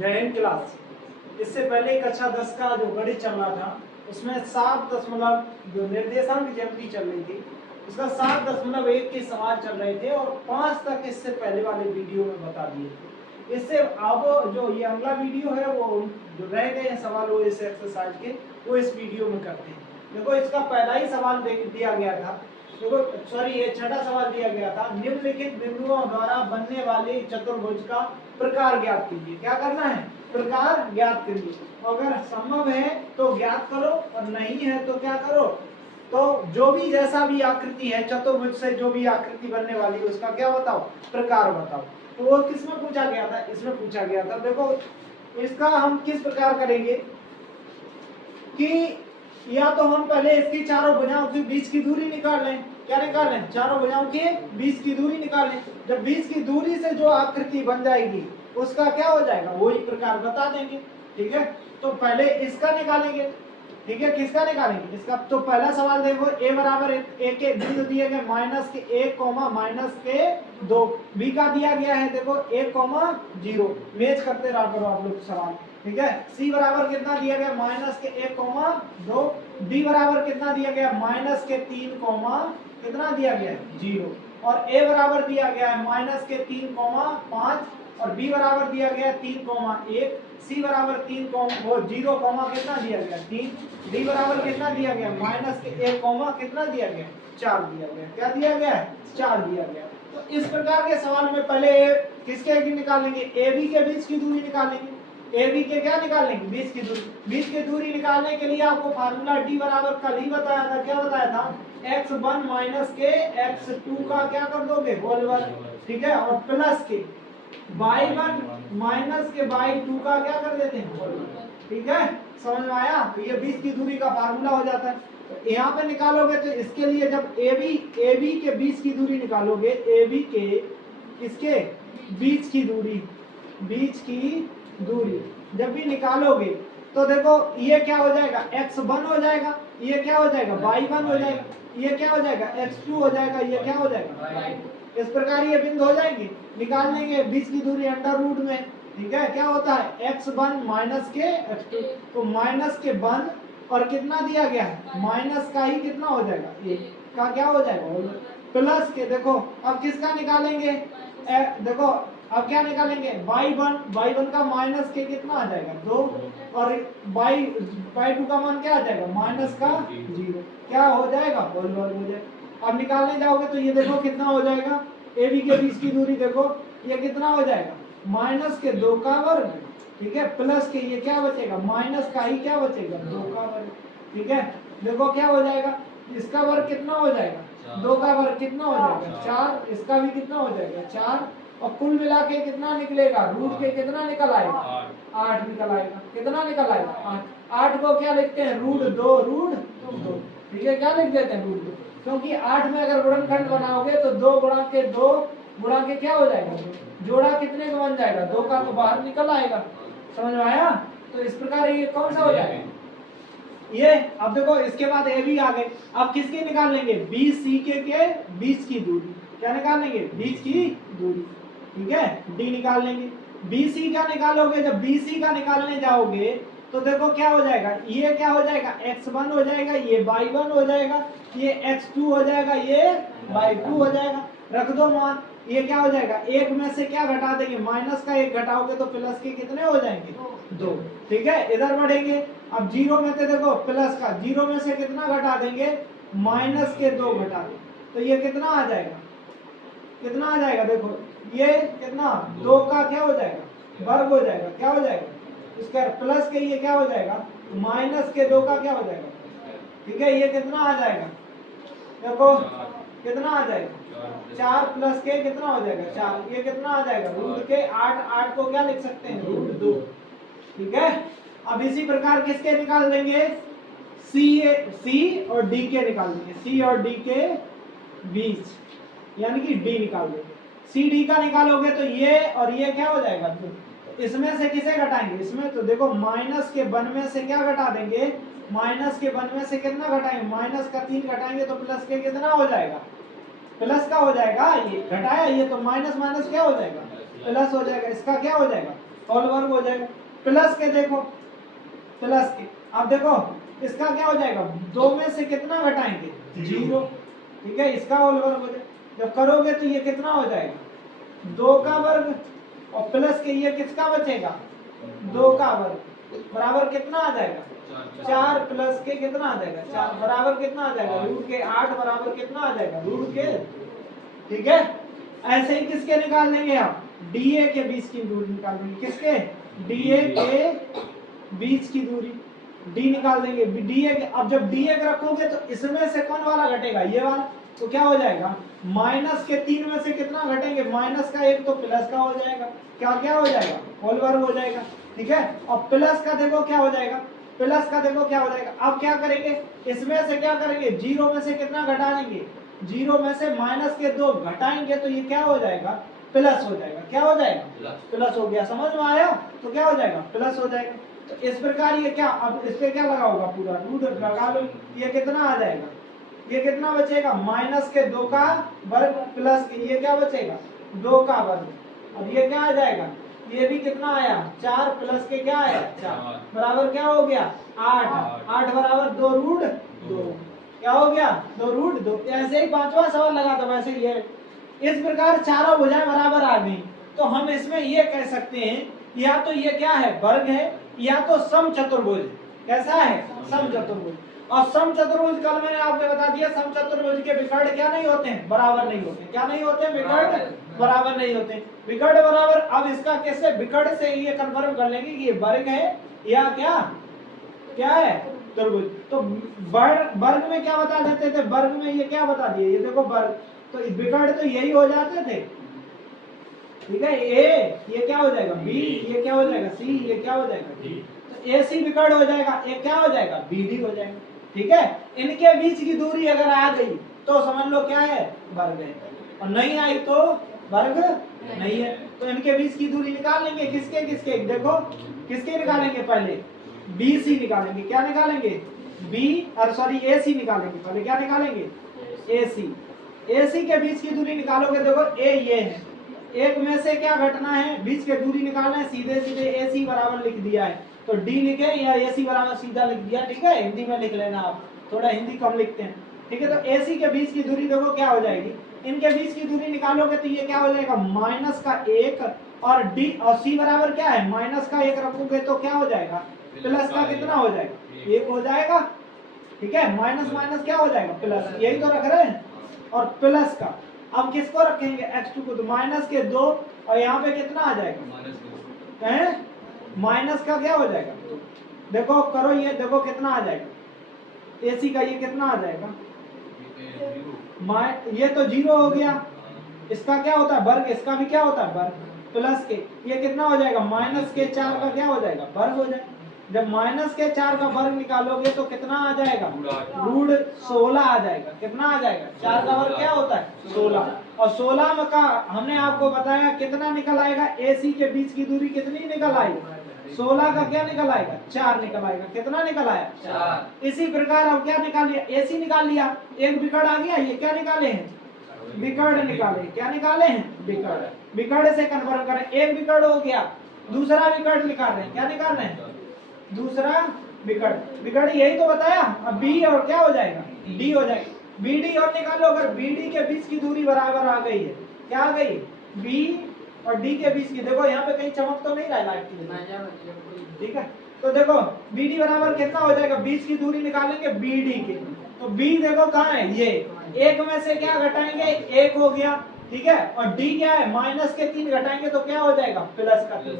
जय हिंद क्लास। इससे पहले कक्षा 10 का जो गणित चल रहा था उसमें 7 जो निर्देशांक ज्यामिति चल रही थी उसका 7.1 के सवाल चल रहे थे और 5 तक इससे पहले वाले वीडियो में बता दिए थे। इससे अब जो ये अगला वीडियो है वो जो रह गए हैं सवाल वो इस एक्सरसाइज के वो इस वीडियो में करते हैं। देखो इसका पहला ही सवाल दिया गया था, देखो सॉरी ये छठा सवाल दिया गया था, निम्नलिखित बिंदुओं द्वारा बनने वाले चतुर्भुज का प्रकार ज्ञात कीजिए। क्या करना है? प्रकार ज्ञात कीजिए। अगर संभव है तो ज्ञात करो और नहीं है तो क्या करो, तो जो भी जैसा भी आकृति है चतुर्भुज से जो भी आकृति बनने वाली है उसका क्या बताओ, प्रकार बताओ। तो वो किसमें पूछा गया था? इसमें पूछा गया था। देखो इसका हम किस प्रकार करेंगे कि या तो हम पहले इसकी चारों भुजाओं के बीच की दूरी निकाल लें। क्या निकाल लें? चारों भुजाओं के बीच की दूरी निकाल लें। जब बीच की दूरी से जो आकृति बन जाएगी उसका क्या हो जाएगा, वही प्रकार बता देंगे। ठीक है, तो पहले इसका निकालेंगे। ठीक है, किसका निकालेंगे? इसका। तो पहला सवाल देखो, a बराबर a के बिंदु दिए गए -1, -2, b का दिया गया है देखो 1, 0। मैच करते रहा करो आप लोग सवाल। ठीक है, c बराबर कितना दिया गया? -1, 2। b बराबर कितना दिया गया? -3, कितना दिया गया? 0। और a बराबर दिया गया है -3, 5 और b बराबर दिया गया 3, 1। c बराबर 0, कितना दिया गया? 3। d बराबर कितना दिया गया? -1, कितना दिया गया? 4 दिया गया। क्या दिया गया? 4 दिया गया। तो इस प्रकार के सवाल में पहले किसके की निकालेंगे? ए बी के बीच की दूरी निकालेंगे। ए बी के क्या निकालेंगे? बीच की दूरी। बीच की दूरी निकालने के लिए आपको फार्मूला डी बराबर कल ही बताया था। क्या बताया था? x1 के x2 का क्या कर दोगे? होल वर्ग। ठीक है, और प्लस के y1 के y2 का क्या कर देते हैं? होल वर्ग। ठीक है, समझ में आया? तो ये बीच की दूरी का फार्मूला हो जाता है। तो यहाँ पे निकालोगे तो इसके लिए जब ए बी के बीच की दूरी निकालोगे, ए बी के इसके बीच की दूरी जब भी निकालोगे तो देखो ये क्या हो जाएगा? x1 हो जाएगा, ये क्या हो जाएगा? y1 हो जाएगा, ये क्या हो जाएगा? x2 हो जाएगा, ये क्या हो जाएगा? इस प्रकार ये बिंदु हो जाएंगे। निकाल लेंगे बीच की दूरी अंडर रूट में। ठीक है, क्या होता है? x1 के x2, तो माइनस के 1 और कितना दिया गया है? माइनस का ही कितना हो जाएगा? 1 का क्या हो जाएगा? प्लस के देखो अब किसका निकालेंगे? देखो अब क्या निकालेंगे? y1 का माइनस के कितना आ जाएगा? 2 और y2 का मान क्या आ जाएगा? माइनस का 0। क्या हो जाएगा? होल वर्ग हो जाएगा। अब निकालने जाओगे तो ये देखो कितना हो जाएगा? ए बी के बीच की दूरी देखो ये कितना हो जाएगा? -2 का वर्ग। ठीक है, प्लस के ये क्या बचेगा? माइनस का ही क्या बचेगा? 2 का वर्ग। ठीक है, देखो क्या हो जाएगा? इसका वर्ग कितना हो जाएगा? 2 का वर्ग कितना हो जाएगा? 4। इसका भी कितना हो जाएगा? 4। और कुल मिला के कितना निकलेगा? रूट के कितना निकल आएगा? 8 निकल आएगा। कितना निकल आएगा? 8 को क्या लिखते हैं? √2। ठीक है, क्या लिख देते हैं? √2, क्योंकि 8 में अगर गुणनखंड बनाओगे तो 2 गुणा के क्या हो जाएगा? जोड़ा कितने का बन जाएगा? 2 का तो बाहर निकल आएगा। समझ में आया? तो इस प्रकार ये कौन सा हो जाएगा? ये। अब देखो इसके बाद ए भी आ गए। अब किसके निकाल लेंगे? बी सी के बीच की दूरी। क्या निकाल लेंगे? बीच की दूरी। ठीक है, डी निकाल लेंगे। बीसी का निकालोगे, जब बीसी का निकालने जाओगे तो देखो क्या हो जाएगा? ये क्या हो जाएगा? x1 हो जाएगा, ये y1 हो जाएगा, ये x2 हो जाएगा, ये y2 हो जाएगा। रख दो मान। ये क्या हो जाएगा? एक में से क्या घटा देंगे? माइनस का 1 घटाओगे तो प्लस के कितने हो जाएंगे? 2। ठीक है, इधर बढ़ेंगे। अब 0 में से देखो प्लस का 0 में से कितना घटा देंगे? माइनस के 2 घटा देंगे तो ये कितना आ जाएगा? कितना आ जाएगा? देखो ये कितना? 2 का क्या हो जाएगा? वर्ग हो जाएगा। क्या हो जाएगा? इसका प्लस के ये क्या हो जाएगा? माइनस के 2 का क्या हो जाएगा? ठीक है, ये कितना आ जाएगा? देखो कितना आ जाएगा? 4 प्लस के कितना हो जाएगा? 4। ये कितना आ जाएगा? रूट के 8 को क्या लिख सकते हैं? √2। ठीक है, अब इसी प्रकार किसके निकाल देंगे? सी और डी के निकाल देंगे। सी और डी के बीच यानी कि डी निकाल देंगे। सी डी का निकालोगे तो ये और ये क्या हो जाएगा? इसमें से किसे घटाएंगे? इसमें तो देखो माइनस के 1 में से क्या घटा देंगे? माइनस के 1 में से कितना घटाएंगे? माइनस का 3 घटाएंगे तो प्लस के कितना हो जाएगा? प्लस का हो जाएगा। ये घटाया, ये तो माइनस क्या हो जाएगा? प्लस हो जाएगा। इसका क्या हो जाएगा? होल वर्ग हो जाएगा। प्लस के देखो, प्लस के अब देखो इसका क्या हो जाएगा, 2 में से कितना घटाएंगे, 0, ठीक है, इसका होल वर्ग हो जाएगा। जब करोगे तो ये कितना हो जाएगा, 2 का वर्ग, और प्लस के ये किसका बचेगा, 2 का वर्ग बराबर कितना आ जाएगा, 4 प्लस के कितना आ जाएगा, 4 बराबर कितना आ जाएगा, रूट के 8 बराबर कितना आ जाएगा, रूट के, ठीक है। ऐसे ही किसके निकाल लेंगे आप, डीए के बीच की दूरी निकाल देंगे, किसके, डीए के बीच की दूरी, डी निकाल देंगे, डीए के, अब जब डीए रखोगे तो इसमें से कौन वाला घटेगा, ये वाला, तो क्या हो जाएगा, माइनस के 3 में से कितना घटेंगे, माइनस का 1 तो प्लस का हो जाएगा, क्या क्या हो जाएगा, होल वर्ग हो जाएगा, ठीक है। और प्लस का देखो क्या हो जाएगा, प्लस का देखो क्या हो जाएगा, अब क्या करेंगे, इसमें से क्या करेंगे, 0 में से कितना घटा देंगे, 0 में से माइनस के 2 घटाएंगे तो ये क्या हो जाएगा, प्लस हो जाएगा, क्या हो जाएगा, प्लस हो गया, समझ में आया, तो क्या हो जाएगा, प्लस हो जाएगा। तो इस प्रकार ये क्या, अब इस पे क्या लगा होगा, पूरा रूट लगा लो, ये कितना आ जाएगा, ये कितना बचेगा, माइनस के 2 का वर्ग प्लस के ये क्या बचेगा, 2 का वर्ग, अब ये क्या आ जाएगा, ये भी कितना आया, 4 प्लस के क्या आया, 4 बराबर क्या हो गया, 8, 8 बराबर 2 रूट 2, क्या हो गया, 2 रूट 2। ऐसे ही 5वां सवाल लगा था वैसे ही है। इस प्रकार चारों भुजाएं बराबर आ गई, तो हम इसमें ये कह सकते हैं या तो ये क्या है, वर्ग है, या तो समचतुर्भुज, कैसा है, समचतुर्भुज। और समचतुर्भुज कल मैंने आपको बता दिया, समचतुर्भुज के विकर्ण क्या नहीं होते हैं, बराबर नहीं होते, क्या नहीं होते, विकर्ण बराबर नहीं होते, विकर्ण बराबर। अब इसका कैसे, विकर्ण से ये कंफर्म कर लेंगे कि ये वर्ग है या क्या, क्या है, त्रिभुज। तो वर्ग में क्या बता देते थे, वर्ग में ये क्या बता दिए, ये देखो वर्ग, तो विकर्ण तो यही हो जाते थे, ठीक है, ए ये क्या हो जाएगा, बी ये क्या हो जाएगा, सी ये क्या हो जाएगा, डी, तो ए सी विकर्ण हो जाएगा, ए क्या हो जाएगा, बी डी हो जाएगा, ठीक है। इनके बीच की दूरी अगर आ गई तो समझ लो क्या है, वर्ग है, और नहीं आई तो वर्ग नहीं है। तो इनके बीच की दूरी निकाल लेंगे, किसके किसके, देखो किसके निकालेंगे, पहले बी सी निकालेंगे, क्या निकालेंगे, बी और सॉरी ए सी निकालेंगे, पहले क्या निकालेंगे, ए सी, ए सी के बीच की दूरी निकालोगे, देखो ए ये है, एक में से क्या घटना है, बीच के दूरी निकालना है, सीधे सीधे ए सी बराबर लिख दिया है, तो डी लिखे या ए सी बराबर सीधा लिख दिया, ठीक है, हिंदी में लिख लेना आप, थोड़ा हिंदी कम लिखते हैं, ठीक है। तो ए सी के बीच की दूरी देखो क्या हो जाएगी, इनके बीच की दूरी निकालोगे तो ये क्या हो जाएगा, माइनस का 1, और डी और सी बराबर क्या है, माइनस का 1 रखोगे तो क्या हो जाएगा, प्लस का कितना हो जाएगा, 1 हो जाएगा, ठीक है, माइनस माइनस क्या हो जाएगा, प्लस, यही तो रख रहे हैं, और प्लस का अब किसको रखेंगे, x2 को, तो माइनस के 2, और यहाँ पे कितना आ जाएगा, हैं माइनस का क्या हो जाएगा, देखो करो ये, देखो कितना आ जाएगा, एसी का ये कितना आ जाएगा, ये तो 0 हो गया, इसका क्या होता है वर्ग, इसका भी क्या होता है वर्ग, प्लस के ये कितना हो जाएगा, माइनस के 4 का क्या हो जाएगा, वर्ग हो जाएगा। जब माइनस के 4 का वर्ग निकालोगे तो कितना आ जाएगा, रूट 16 आ जाएगा, कितना आ जाएगा, 4 का वर्ग क्या होता है 16, और 16 में का हमने आपको बताया कितना निकल आएगा, एसी के बीच की दूरी कितनी निकल आएगी, 16 का क्या निकल आएगा, 4 निकल आएगा, कितना निकल आया 4। इसी प्रकार अब क्या निकाल लिया, एसी निकाल लिया, एक विकर्ण आ गया, ये क्या निकाले हैं, विकर्ण निकाले, क्या निकाले हैं, विकर्ण, विकर्ण से कंफर्म करें, एक विकर्ण हो गया, दूसरा विकर्ण निकाल रहे हैं, क्या निकाल रहे हैं, दूसरा विकर्ण, विकर्ण यही तो बताया, अब बी और क्या हो जाएगा, डी हो जाएगा, बी डी और निकालो, अगर बी डी के बीच की दूरी बराबर आ गई है, क्या आ गई, बी और डी के बीच की, देखो यहाँ पे कहीं चमक तो नहीं रहा लाइट की, ठीक है। तो देखो बी डी बराबर कितना हो जाएगा, बीच की दूरी निकालेंगे बी डी के, तो बी देखो कहाँ है, ये एक में से क्या घटाएंगे, 1 हो गया, ठीक है, और डी क्या है, माइनस के 3 घटाएंगे तो क्या हो जाएगा, प्लस का 3,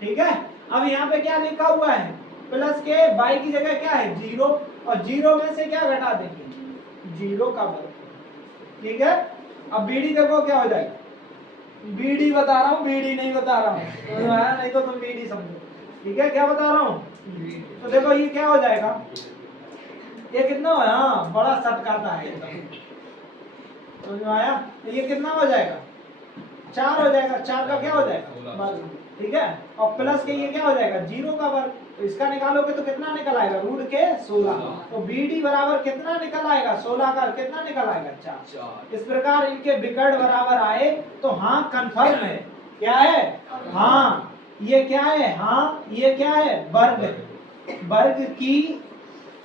ठीक है। अब यहाँ पे क्या लिखा हुआ है, प्लस के बाई की जगह क्या है 0, और 0 में से क्या घटा देंगे, 0 का वर्ग, ठीक है। अब बीडी देखो क्या हो जाएगा, बीडी बता रहा हूँ, बीडी नहीं बता रहा हूँ, तो नहीं तो तुम बीडी समझो, ठीक है, क्या बता रहा हूँ, तो देखो ये क्या हो जाएगा, ये कितना हो, हाँ बड़ा सटकाता है एकदम, समझ में आया, ये कितना हो जाएगा, 4 हो जाएगा, 4 का क्या हो जाएगा वर्ग, ठीक है, और प्लस के ये क्या हो जाएगा 0 का वर्ग, तो इसका निकालोगे तो कितना निकल आएगा, रूट के 16, तो बी डी बराबर कितना निकल आएगा, 16 का कितना निकल आएगा 4। इस प्रकार इनके विकर्ण बराबर आए तो हाँ कंफर्म है, क्या है, हाँ ये क्या है? हाँ, ये क्या है? वर्ग है। वर्ग की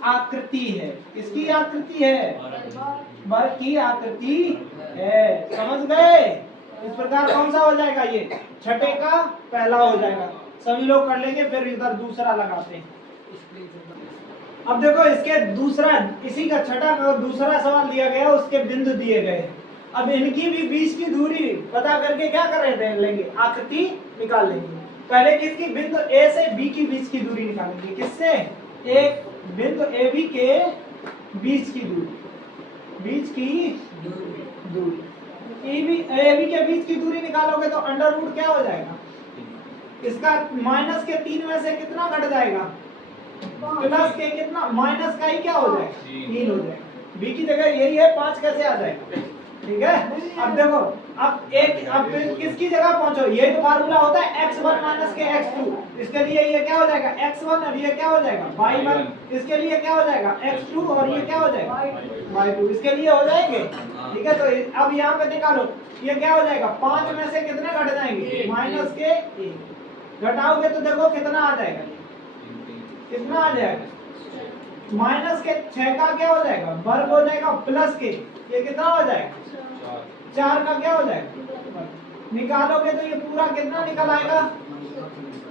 आकृति है। किसकी आकृति है? वर्ग की आकृति है। समझ गए? इस प्रकार कौन सा हो जाएगा? ये छठे का पहला हो जाएगा। सभी लोग कर लेंगे, फिर इधर दूसरा लगाते हैं। अब देखो इसके दूसरा, इसी का छठा का दूसरा सवाल दिया गया, उसके बिंदु दिए गए। अब इनकी भी बीच की दूरी पता करके क्या कर रहे थे? लेंगे आकृति निकाल लेंगे। पहले किसकी? बिंदु ए से बी की बीच की दूरी निकालेंगे। किससे? एक बिंदु ए बी के बीच की दूरी, बीच की दूरी ए बी के बीच की दूरी निकालोगे तो अंडर रूट क्या हो जाएगा? इसका माइनस के 3 में से कितना घट जाएगा? प्लस के कितना? माइनस का ही क्या हो जाएगा? 3 हो जाएगा। बी की जगह यही है, 5 कैसे आ जाएगा? ठीक है। अब देखो, अब किसकी जगह पहुंचो? यही तो फार्मूला होता है x1 माइनस के x2। इसके लिए ये क्या हो जाएगा? x1 और ये क्या हो जाएगा? y1। इसके लिए क्या हो जाएगा? x2 और ये क्या हो जाएगा? y2। इसके लिए हो जाएंगे। ठीक है, तो अब यहाँ पे निकालो, ये क्या हो जाएगा? 5 में से कितने घट जाएंगे? माइनस के 1 घटाओगे तो देखो कितना आ जाएगा? कितना आ जाएगा? माइनस के 6 का क्या हो जाएगा? वर्ग हो जाएगा, प्लस के ये कितना हो जाएगा? 4 का क्या हो जाएगा? निकालोगे तो ये पूरा कितना निकल आएगा?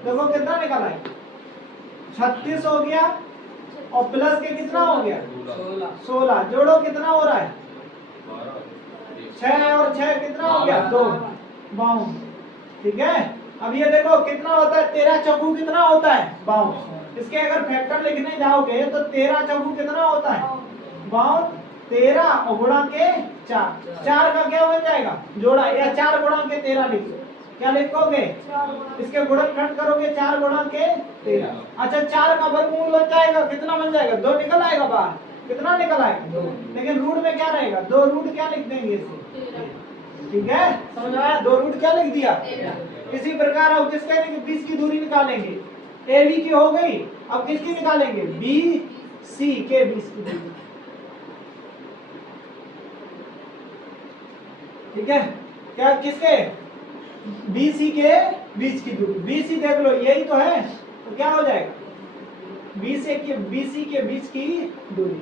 देखो कितना निकल आएगा? 36 हो गया, और प्लस के कितना हो गया? 16। जोड़ो कितना हो रहा है? 6 और 6 कितना हो गया? 2, 52। ठीक है। अब ये देखो कितना होता है? 13 चौगु कितना होता है? 52। इसके अगर फैक्टर लिखने जाओगे तो 13 चौगु कितना होता है? 52। 13 और गुणा के 4, 4 का क्या बन जाएगा? जोड़ा, या 4 गुणा के 13 लिख लो। क्या लिखोगे? इसके गुणनखंड करोगे, 4 गुणा के 13। अच्छा, 4 का वर्गमूल बन जाएगा, कितना बन जाएगा? 2 निकल आएगा बाहर। कितना निकल आएगा? 2। लेकिन रूट में क्या रहेगा? 2 रूट क्या लिख देंगे इसे? ठीक है, समझ आया? 2 रूट क्या लिख दिया? इसी प्रकार अब किसके बीच की दूरी निकालेंगे? ए बी की हो गई, अब किसकी निकालेंगे? बी सी के बीच की दूरी। ठीक है, क्या? किसके? BC के बीच की दूरी। BC देख लो, यही तो है, तो क्या हो जाएगा? BC के बीच की दूरी।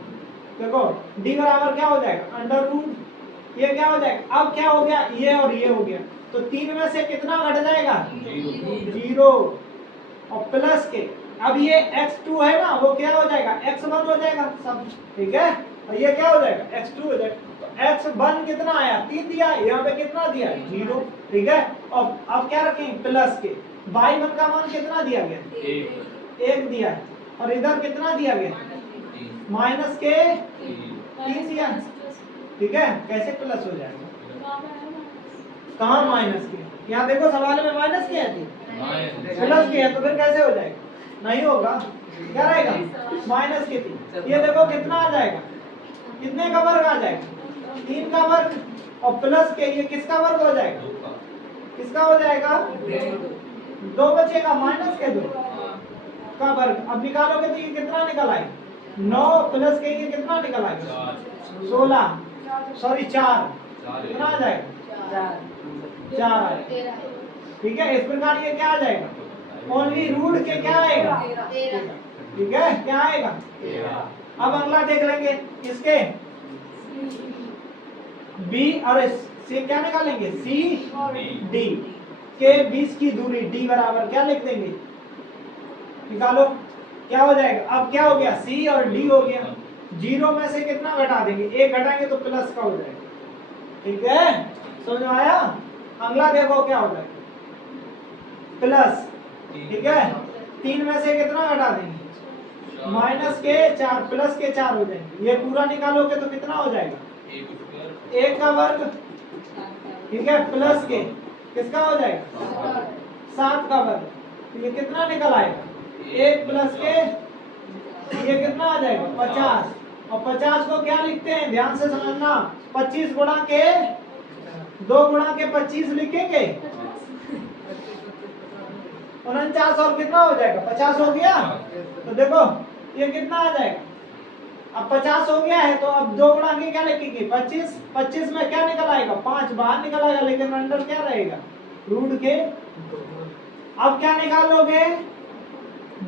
देखो D बराबर क्या हो जाएगा? अंडर रूट, ये क्या हो जाएगा? अब क्या हो गया? ये और ये हो गया, तो 3 में से कितना घट जाएगा? 0 और प्लस के, अब ये x2 है ना, वो क्या हो जाएगा? x1 हो जाएगा सब। ठीक है, और ये क्या हो जाएगा? x2 हो जाएगा। x1 कितना आया? 3 दिया, यहाँ पे कितना दिया? 0। ठीक है, और अब क्या रखें? प्लस के। y1 का मान कितना दिया गया? 1 दिया है, और इधर कितना दिया गया? माइनस के 3 दिया। ठीक है, कैसे प्लस हो जाएगा? कहाँ माइनस के? यहाँ देखो सवाल में माइनस के है, प्लस के है, तो फिर कैसे हो जाएगा? नहीं होगा। क्या रहेगा? माइनस के 3। ये देखो कितना आ जाएगा? कितने का वर्ग आ जाएगा? 3 का वर्ग, और प्लस के ये किसका वर्ग हो जाएगा? किसका हो जाएगा? 2 बचेगा, माइनस के 2 का वर्ग। अब निकालोगे तो ये कितना निकल आएगा? 9 प्लस के ये कितना निकल आएगा? 16, सॉरी 4। कितना आ जाएगा? 4 आएगा। ठीक है, इस प्रकार ये क्या आ जाएगा? ओनली रूट के क्या आएगा? ठीक है, क्या आएगा? अब अगला देख लेंगे, इसके बी और सी क्या निकालेंगे? सी डी के बीच की दूरी D बराबर क्या लिख देंगे? निकालो, क्या हो जाएगा? अब क्या हो गया? C और D हो गया। 0 में से कितना घटा देंगे? 1 घटाएंगे तो प्लस का हो जाएगा। ठीक है, समझ में आया? अगला देखो क्या हो जाएगा? प्लस। ठीक है, 3 में से कितना घटा देंगे? माइनस के 4, प्लस के 4 हो जाएंगे। ये पूरा निकालोगे तो कितना हो जाएगा? 1 का वर्ग। ठीक है, प्लस के किसका हो जाएगा? 7 का वर्ग। तो ये कितना निकल आएगा? 1 प्लस के ये कितना आ जाएगा? 50। और 50 को क्या लिखते हैं? ध्यान से समझना, 25 गुणा के 2 गुणा के 25 लिखेंगे, 49 और कितना हो जाएगा? 50 हो गया। तो देखो ये कितना आ जाएगा? अब 50 हो गया है, तो अब 2 गुणा के क्या लिखेंगे? 25। 25 में क्या निकल आएगा? 5 बाहर निकल आएगा, लेकिन अंदर क्या रहेगा? रूट के अब क्या निकालोगे,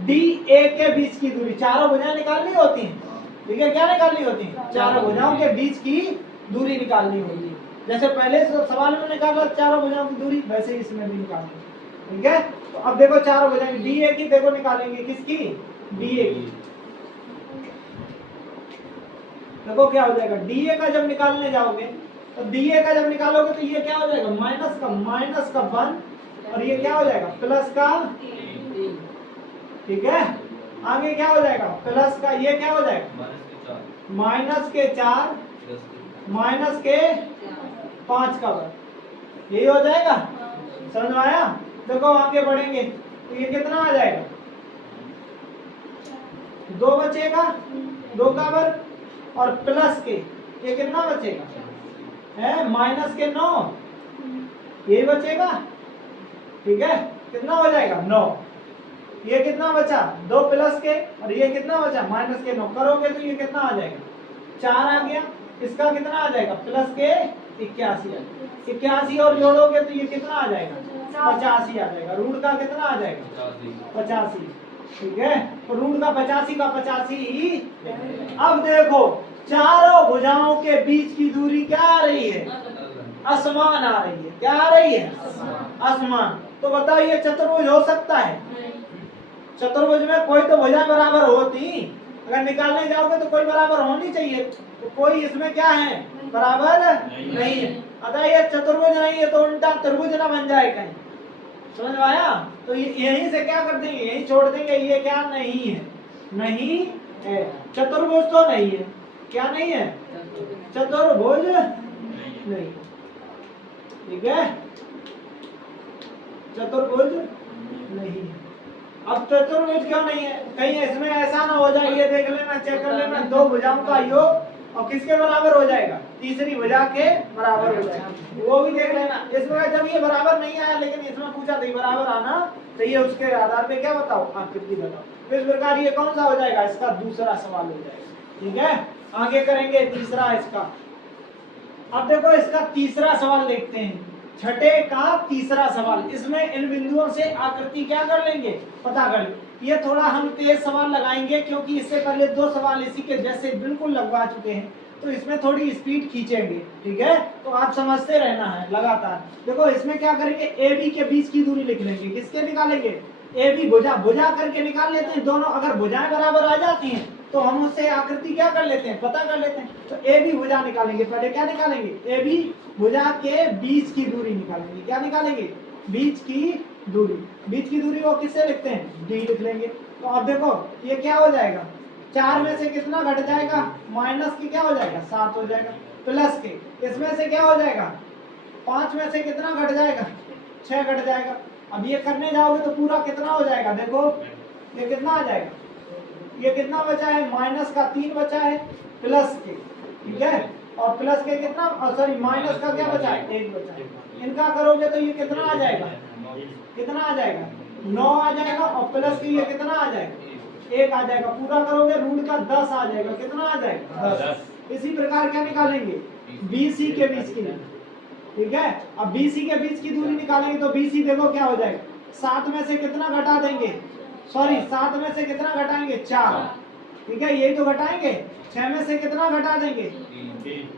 डी ए के बीच की दूरी, चारों भुजाएं निकालनी होती हैं, ठीक है, क्या निकालनी होती है, चारों भुजाओं के बीच की दूरी निकालनी होती है। जैसे पहले सवाल में निकाला चारों भुजाओं की दूरी, वैसे ही इसमें भी निकालनी, ठीक है। तो अब देखो चारों भुजाएं डी ए की, देखो निकालेंगे किसकी, डी ए की। देखो क्या हो जाएगा, डी ए का जब निकालने जाओगे तो डी ए का जब निकालोगे तो ये क्या हो जाएगा, माइनस का 1 और ये क्या हो जाएगा, प्लस का, ठीक है। आगे क्या हो जाएगा, प्लस का, ये क्या हो जाएगा, -4 -5 का वर्ग, यही हो जाएगा। समझ में आया। देखो आगे बढ़ेंगे तो ये कितना आ जाएगा, 2 बचेगा, 2 का वर्ग और प्लस के ये कितना बचेगा है, -9, यही बचेगा, ठीक है। कितना हो जाएगा, 9। ये कितना बचा, 2 प्लस के और ये कितना बचा, -9। करोगे तो ये कितना आ जाएगा, 4 आ गया। इसका कितना आ जाएगा, प्लस के 81 और जोड़ोगे तो ये कितना आ जाएगा, 85 आ जाएगा। रूट का कितना आ जाएगा, 85, ठीक है। तो रूट का 85 का 85 ही। अब देखो चारों भुजाओं के बीच की दूरी क्या आ रही है, असमान आ रही है। क्या आ रही है, असमान। तो बताओ ये चतुर्भुज हो सकता है, चतुर्भुज में कोई तो भुजा बराबर होती, अगर निकालने जाओगे तो कोई बराबर होनी चाहिए, तो कोई इसमें क्या है, बराबर नहीं है। अतः ये चतुर्भुज नहीं है तो उल्टा त्रिभुज ना बन जाए कहीं। समझ में आया। तो यहीं से क्या कर देंगे, यहीं छोड़ देंगे, ये क्या नहीं है, नहीं है, चतुर्भुज तो नहीं है। क्या नहीं है, चतुर्भुज नहीं, ठीक है, चतुर्भुज नहीं है। अब चतुर्भुज क्यों नहीं है, कहीं इसमें ऐसा ना हो जाए, ये देख लेना, चेक कर लेना, 2 भुजाओं का योग और किसके बराबर हो जाएगा, तीसरी भुजा के बराबर हो जाएगा, वो भी देख लेना। इसमें जब ये बराबर नहीं आया, लेकिन इसमें पूछा था बराबर आना चाहिए, उसके आधार पे क्या बताओ, आकृति बताओ। इस प्रकार ये कौन सा हो जाएगा, इसका दूसरा सवाल हो जाएगा, ठीक है। आगे करेंगे तीसरा इसका। अब देखो इसका तीसरा सवाल देखते हैं, छठे का तीसरा सवाल। इसमें इन बिंदुओं से आकृति क्या कर लेंगे, पता कर लेंगे। ये थोड़ा हम तेज सवाल लगाएंगे क्योंकि इससे पहले 2 सवाल इसी के जैसे बिल्कुल लगवा चुके हैं, तो इसमें थोड़ी स्पीड खींचेंगे, ठीक है। तो आप समझते रहना है लगातार। देखो इसमें क्या करेंगे, ए बी के बीच की दूरी लिख लेंगे। किसके निकालेंगे, ए बी भुजा करके निकाल लेते हैं दोनों। अगर भुजाएं बराबर आ जाती हैं तो हम उससे आकृति क्या कर लेते हैं, पता कर लेते हैं। तो ए बी भुजा निकालेंगे, पहले क्या निकालेंगे, ए बी भुजा के बीच की दूरी निकालेंगे। क्या निकालेंगे, बीच की दूरी। बीच की दूरी को किससे लिखते हैं, डी लिख लेंगे। तो अब देखो ये क्या हो जाएगा, 4 में से कितना घट जाएगा, माइनस की क्या हो जाएगा, 7 हो जाएगा, प्लस के इसमें से क्या हो जाएगा, 5 में से कितना घट जाएगा, 6 घट जाएगा। अब ये करने जाओगे तो पूरा कितना हो जाएगा, देखो ये कितना आ जाएगा, ये कितना बचा है, माइनस का 3 बचा है, प्लस के, ठीक है। और प्लस के कितना, सॉरी माइनस का क्या बचा है, 1 बचा है। इनका करोगे तो ये कितना आ जाएगा, कितना आ जाएगा, 9 आ जाएगा। और प्लस के ये कितना आ जाएगा, 1 आ जाएगा। पूरा करोगे रूट का 10 आ जाएगा। कितना आ जाएगा, 10। इसी प्रकार क्या निकालेंगे, BC के बीच की, ठीक है। अब BC के बीच की दूरी निकालेंगे तो BC देखो क्या हो जाएगा, 7 में से कितना घटा देंगे, सॉरी 7 में से कितना घटाएंगे, 4, ठीक है। यही तो घटाएंगे। 6 में से कितना घटा देंगे,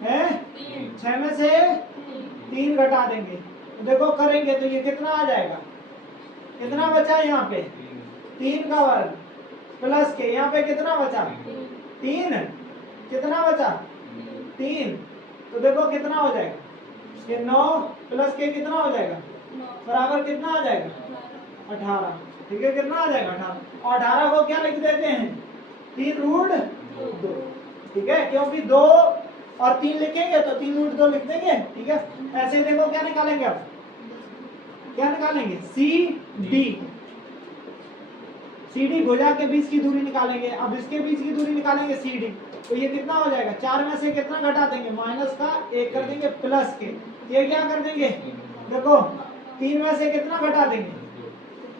है 6 में से 3 घटा देंगे। तो देखो करेंगे तो ये कितना आ जाएगा, कितना बचा है यहाँ पे, 3 का वर्ग, प्लस के यहाँ पे कितना बचा, 3, कितना बचा, 3। तो देखो कितना हो जाएगा, ये 9 प्लस के कितना हो जाएगा, बराबर कितना आ जाएगा, 18, ठीक है। कितना आ जाएगा, 18। और 18 को क्या लिख देते हैं, 3√2, ठीक है। क्योंकि 2 और 3 लिखेंगे तो 3√2 लिख देंगे, ठीक है। ऐसे देखो क्या निकालेंगे, अब क्या निकालेंगे, CD भुजा के बीच की दूरी निकालेंगे। अब इसके बीच की दूरी निकालेंगे CD, तो ये कितना हो जाएगा, 4 में से कितना घटा देंगे, माइनस का 1 कर देंगे, प्लस के ये क्या कर देंगे, देखो 3 में से कितना घटा देंगे,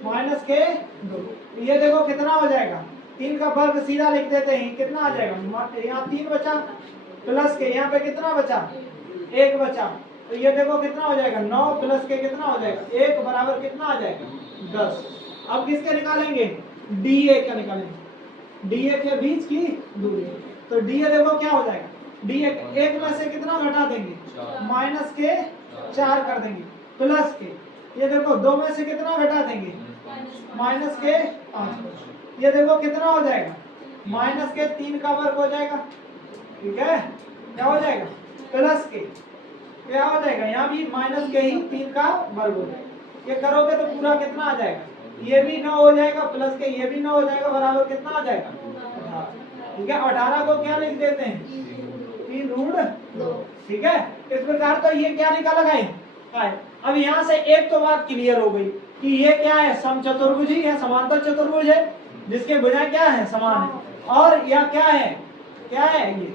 माइनस के 2। ये देखो कितना हो जाएगा, 3 का वर्ग सीधा लिख देते हैं, कितना आ जाएगा, यहाँ 3 बचा, प्लस के यहाँ पे कितना बचा, 1 बचा। तो ये देखो कितना हो जाएगा, 9 प्लस के कितना हो जाएगा, 1 बराबर कितना आ जाएगा, 10। अब किसके निकालेंगे? DA का निकालेंगे, DA के बीच की दूरी। तो DA देखो क्या हो जाएगा, DA एक में से कितना घटा देंगे? माइनस के 4 कर देंगे, प्लस के ये देखो 2 में से कितना घटा देंगे? माइनस के 5। ये देखो कितना हो जाएगा? माइनस के 3 का वर्ग हो जाएगा। ठीक है, क्या हो जाएगा? प्लस के क्या हो जाएगा? यहाँ भी माइनस के ही 3 का वर्ग हो जाएगा। ये करोगे तो पूरा कितना आ जाएगा? ये भी 9 हो जाएगा, प्लस के ये भी 9 हो जाएगा, बराबर कितना आ जाएगा? 18। ठीक है, 18 को क्या लिख देते हैं? 3 रूट 2। ठीक है, इस प्रकार तो ये क्या निकाला गया? अब यहाँ से एक तो बात क्लियर हो गई कि ये क्या है? समचतुर्भुज ही है, समांतर चतुर्भुज है जिसके भुजाएं क्या है? समान है। और यह क्या है? क्या है ये?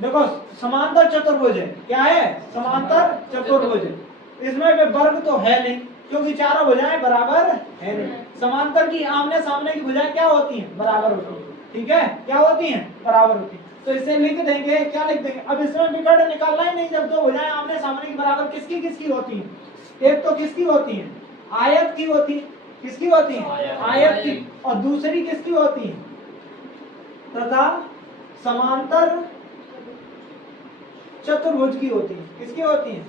देखो समांतर चतुर्भुज है। क्या है? समांतर चतुर्भुज है। इसमें भी वर्ग तो है नहीं क्योंकि चारों भुजाएं बराबर है नहीं। समांतर की आमने सामने की भुजाएं क्या होती हैं? बराबर होती हैं। ठीक है, क्या होती हैं? बराबर होती हैं। तो इसे लिख देंगे, क्या लिख देंगे? अब इसमें विकर्ण निकालना ही नहीं, जब दो भुजाएं आमने सामने की बराबर किसकी किसकी होती हैं? एक तो किसकी होती है? आयत की होती है। किसकी होती है? आयत की। और दूसरी किसकी होती है? तथा समांतर चतुर्भुज की होती है। किसकी होती है?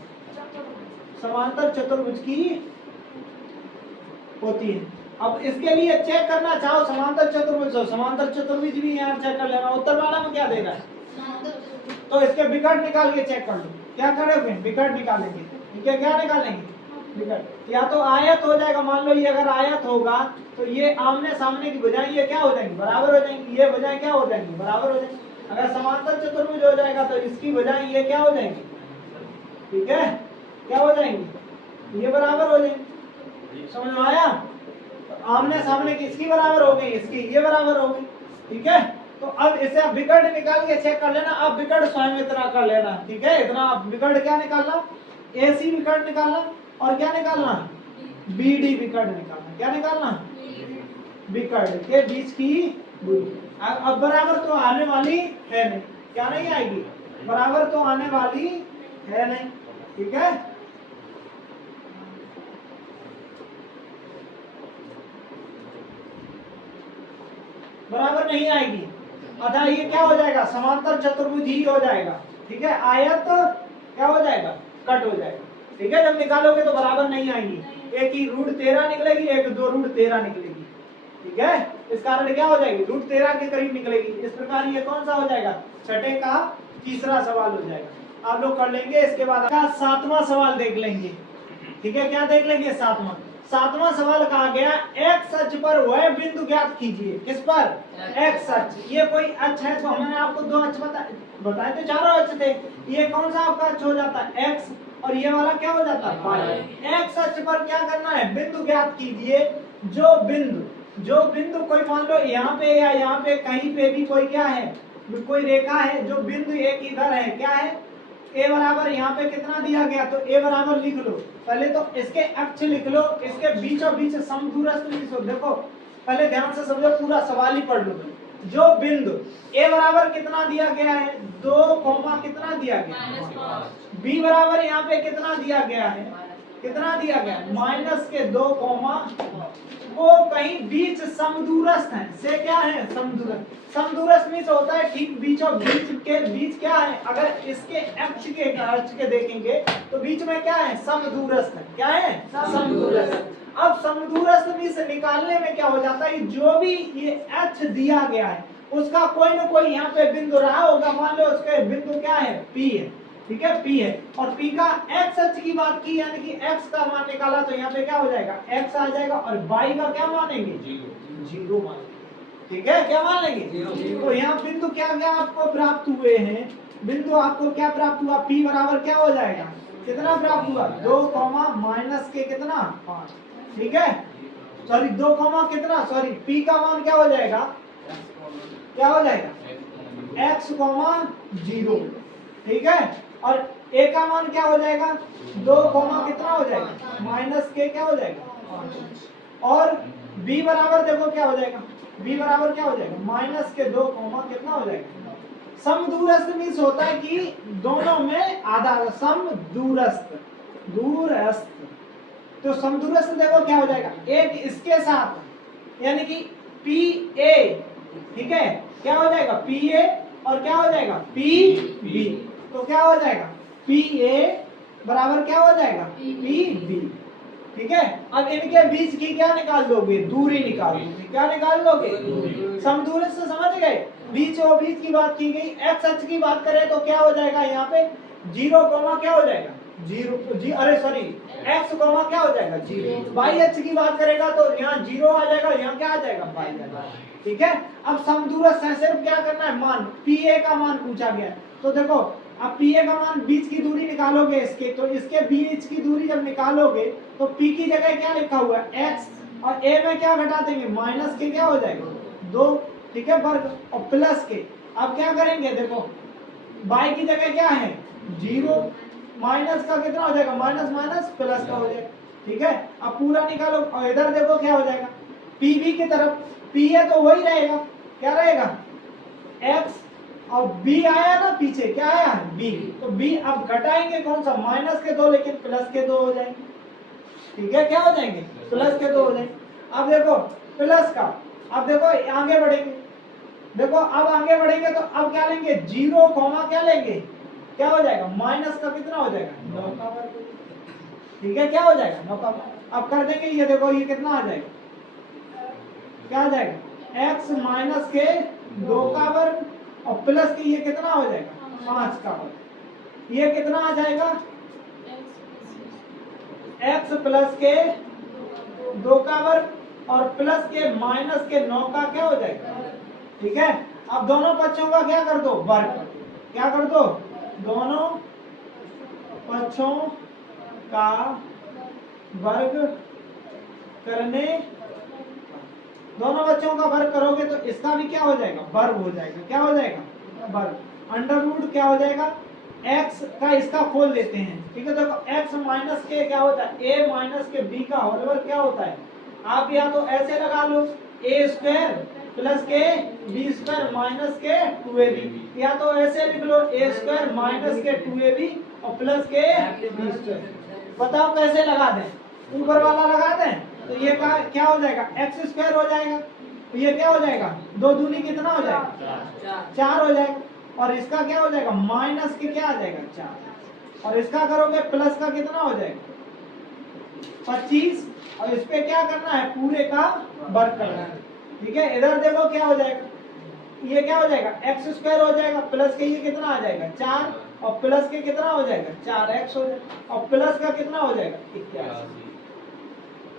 समांतर चतुर्भुज की होती है। अब इसके लिए चेक करना चाहो समांतर चतुर्भुज, तो समांतर चतुर्भुज भी यहाँ चेक कर लेना। उत्तर वाला में क्या देगा? तो इसके विकर्ण निकाल के चेक कर लो। क्या करोगे? विकर्ण निकालेंगे। ठीक है, क्या निकालेंगे? विकर्ण। या तो आयत हो जाएगा, मान लो ये अगर आयत होगा तो ये आमने सामने की भुजाएं ये क्या हो जाएंगी? बराबर हो जाएंगी। ये भुजाएं क्या हो जाएंगी? बराबर हो जाएंगी। अगर समांतर चतुर्भुज हो जाएगा तो इसकी भुजाएं ये क्या हो जाएंगी? ठीक है, क्या हो जाएंगी? ये बराबर हो जाएंगी। समझ में आया? आमने सामने की इसकी बराबर हो गई, इसकी ये बराबर हो गई। ठीक है, तो अब इसे आप विकर्ण निकाल के चेक कर लेना। अब विकर्ण स्वयं इतना कर लेना। ठीक है, इतना विकर्ण क्या निकालना? AC विकर्ण निकालना और क्या निकालना? BD विकर्ण निकालना। क्या निकालना? विकर्ण के बीच की दूरी। अब बराबर तो आने वाली है नहीं। क्या नहीं आएगी? बराबर तो आने वाली है नहीं। ठीक है, बराबर नहीं आएगी। अतः ये क्या हो जाएगा? समांतर चतुर्भुज ही हो जाएगा। ठीक है, आयत क्या हो जाएगा? कट हो जाएगा। ठीक है, जब निकालोगे तो बराबर नहीं आएंगी। एक ही रूट 13 निकलेगी, एक 2 रूट 13 निकलेगी। ठीक है, इस कारण क्या हो जाएगी? रूट 13 के करीब निकलेगी। इस प्रकार ये कौन सा हो जाएगा? छठे का तीसरा सवाल हो जाएगा। आप लोग कर लेंगे। इसके बाद सातवां सवाल देख लेंगे। ठीक है, क्या देख लेंगे? सातवां सवाल कहा गया एक्स अक्ष पर वह बिंदु ज्ञात कीजिए। किस पर? एक्स अक्ष। ये कोई अक्ष है तो हमने आपको 2 अक्ष बताए तो चारों अक्ष थे। ये कौन सा आपका अक्ष हो जाता है? एक्स। और ये वाला क्या हो जाता है? वाई। एक्स अक्ष पर क्या करना है? बिंदु ज्ञात कीजिए। जो बिंदु कोई मान लो यहाँ पे या यहाँ पे कहीं पे भी कोई क्या है? कोई रेखा है। जो बिंदु एक इधर है, क्या है? ए बराबर यहाँ पे कितना दिया गया? तो ए बराबर लिख लो। पहले तो इसके अक्ष लिख लो, इसके बीचों बीच समदूरस्थ लिखो। देखो पहले ध्यान से समझो, पूरा सवाल ही पढ़ लो। जो बिंदु ए बराबर कितना दिया गया है? 2 कॉमा कितना दिया गया? बी बराबर यहाँ पे कितना दिया गया है? कितना दिया गया? माइनस के 2 कॉमा, वो कहीं बीच समदूरस्थ है। से क्या है? समदूरस्थ। समदूरस्थ मीन्स होता है ठीक बीचों बीच के बीच क्या है? अगर इसके अक्ष के देखेंगे तो बीच में क्या है? समदूरस्थ है। क्या है? समदूरस्थ। अब समदूरस्थ मीन्स निकालने में क्या हो जाता है? जो भी ये अक्ष दिया गया है उसका कोई ना कोई यहाँ पे बिंदु रहा होगा। मान लो उसके बिंदु क्या है? P है। ठीक है, P है। और P का x अक्ष की बात की, यानी कि x का मान निकाला तो यहाँ पे क्या हो जाएगा? x आ जाएगा। और y का क्या मानेंगे? 0 मानेंगे। ठीक है, क्या मान लेंगे? तो यहाँ बिंदु क्या क्या आपको प्राप्त हुए हैं? बिंदु आपको क्या प्राप्त हुआ? P बराबर क्या हो जाएगा? कितना प्राप्त हुआ? 2 कॉमा माइनस के कितना? 5। ठीक है, सॉरी 2 कॉमा कितना? सॉरी P का मान क्या हो जाएगा? क्या हो जाएगा? x comma 0। ठीक है, और a का मान क्या हो जाएगा? 2 कॉमा कितना हो जाएगा? माइनस के क्या हो जाएगा? 5। और b बराबर देखो क्या हो जाएगा? b बराबर क्या हो जाएगा? माइनस के 2 कॉमा कितना हो जाएगा? समदूरस्थ मीन्स होता है कि दोनों में आधा। समदूरस्थ, दूरस्थ। तो समदूरस्थ देखो क्या हो जाएगा, एक इसके साथ यानी कि पी ए, ठीक है, क्या हो जाएगा पी ए और क्या हो जाएगा पी बी, तो क्या हो जाएगा पी ए बराबर क्या हो जाएगा पी बी, ठीक है। अब इनके बीच की क्या निकाल लोगे, दूरी निकाल लोगे, क्या निकाल लोगे, समदूरस्थ, समझ गए। बीच और बीच की बात की गई, एक्स अक्ष की बात करें तो क्या हो जाएगा यहाँ पे 0 कोमा क्या हो जाएगा 0 अरे सॉरी एक्स कोमा क्या हो जाएगा 0, वाई अक्ष की बात करेगा तो यहाँ 0 आ जाएगा, यहाँ क्या आ जाएगा वाई आ जाएगा, ठीक है। अब समदूरस्थ है, सिर्फ क्या करना है, मान पी ए का मान पूछा गया, तो देखो अब पी ए का मान, बीच की दूरी निकालोगे इसके, तो इसके बीच की दूरी जब निकालोगे तो पी की जगह क्या लिखा हुआ है एक्स, और ए में क्या घटा देंगे माइनस के क्या हो जाएगा 2, ठीक है, वर्ग और प्लस के। अब क्या करेंगे देखो बाई की जगह क्या है 0, माइनस का कितना हो जाएगा माइनस माइनस प्लस का हो जाएगा, ठीक है। अब पूरा निकालो और इधर देखो क्या हो जाएगा पी बी की तरफ, पी है तो वही रहेगा, क्या रहेगा एक्स, और बी आया ना पीछे, क्या आया बी, तो बी अब घटाएंगे कौन सा माइनस के 2 लेकिन प्लस के 2 हो जाएंगे, ठीक है, क्या हो जाएंगे प्लस के 2 हो जाएंगे। अब देखो प्लस का, अब देखो आगे बढ़ेंगे, देखो अब आगे बढ़ेंगे तो अब क्या लेंगे 0 कोमा क्या लेंगे, क्या हो जाएगा माइनस का कितना हो जाएगा 9 का वर्ग, ठीक है, क्या हो जाएगा 9 का। अब कर देंगे ये देखो ये कितना आ जाएगा, क्या आ जाएगा x माइनस के 2 का वर्ग और प्लस के ये कितना हो जाएगा 5 का वर्ग, ये कितना आ जाएगा x प्लस के 2 का वर्ग और प्लस के माइनस के 9 का क्या हो जाएगा, ठीक है। अब दोनों पक्षों का क्या कर दो वर्ग, क्या कर दो दोनों पक्षों का वर्ग करने, दोनों बच्चों का वर्ग करोगे तो इसका भी क्या हो जाएगा वर्ग हो जाएगा, क्या हो जाएगा वर्ग, अंडर रूट क्या हो जाएगा x का इसका खोल देते हैं, ठीक है। देखो x माइनस के क्या होता है a माइनस के b का होल वर्ग क्या होता है, आप या तो ऐसे लगा लो a स्क्वायर प्लस के b स्क्वायर माइनस के 2ab, या तो ऐसे लिख लो a स्क्वायर माइनस के 2ab और प्लस के b स्क्वायर, बताओ कैसे लगा दें, ऊपर वाला लगा दें तो ये क्या हो जाएगा एक्स स्क्वायर हो जाएगा, तो ये क्या हो जाएगा 2 दूनी कितना हो जाएगा 4 हो जाएगा, और इसका क्या हो जाएगा माइनस के क्या आ जाएगा 4, और इसका करोगे प्लस का कितना हो जाएगा 25, और इस पे क्या करना है पूरे का वर्ग करना है, ठीक है। इधर देखो क्या हो जाएगा, ये क्या हो जाएगा एक्स स्क्वायर हो जाएगा, प्लस के ये कितना आ जाएगा 4 और प्लस के कितना हो जाएगा 4x हो जाएगा, और प्लस का कितना हो जाएगा 81,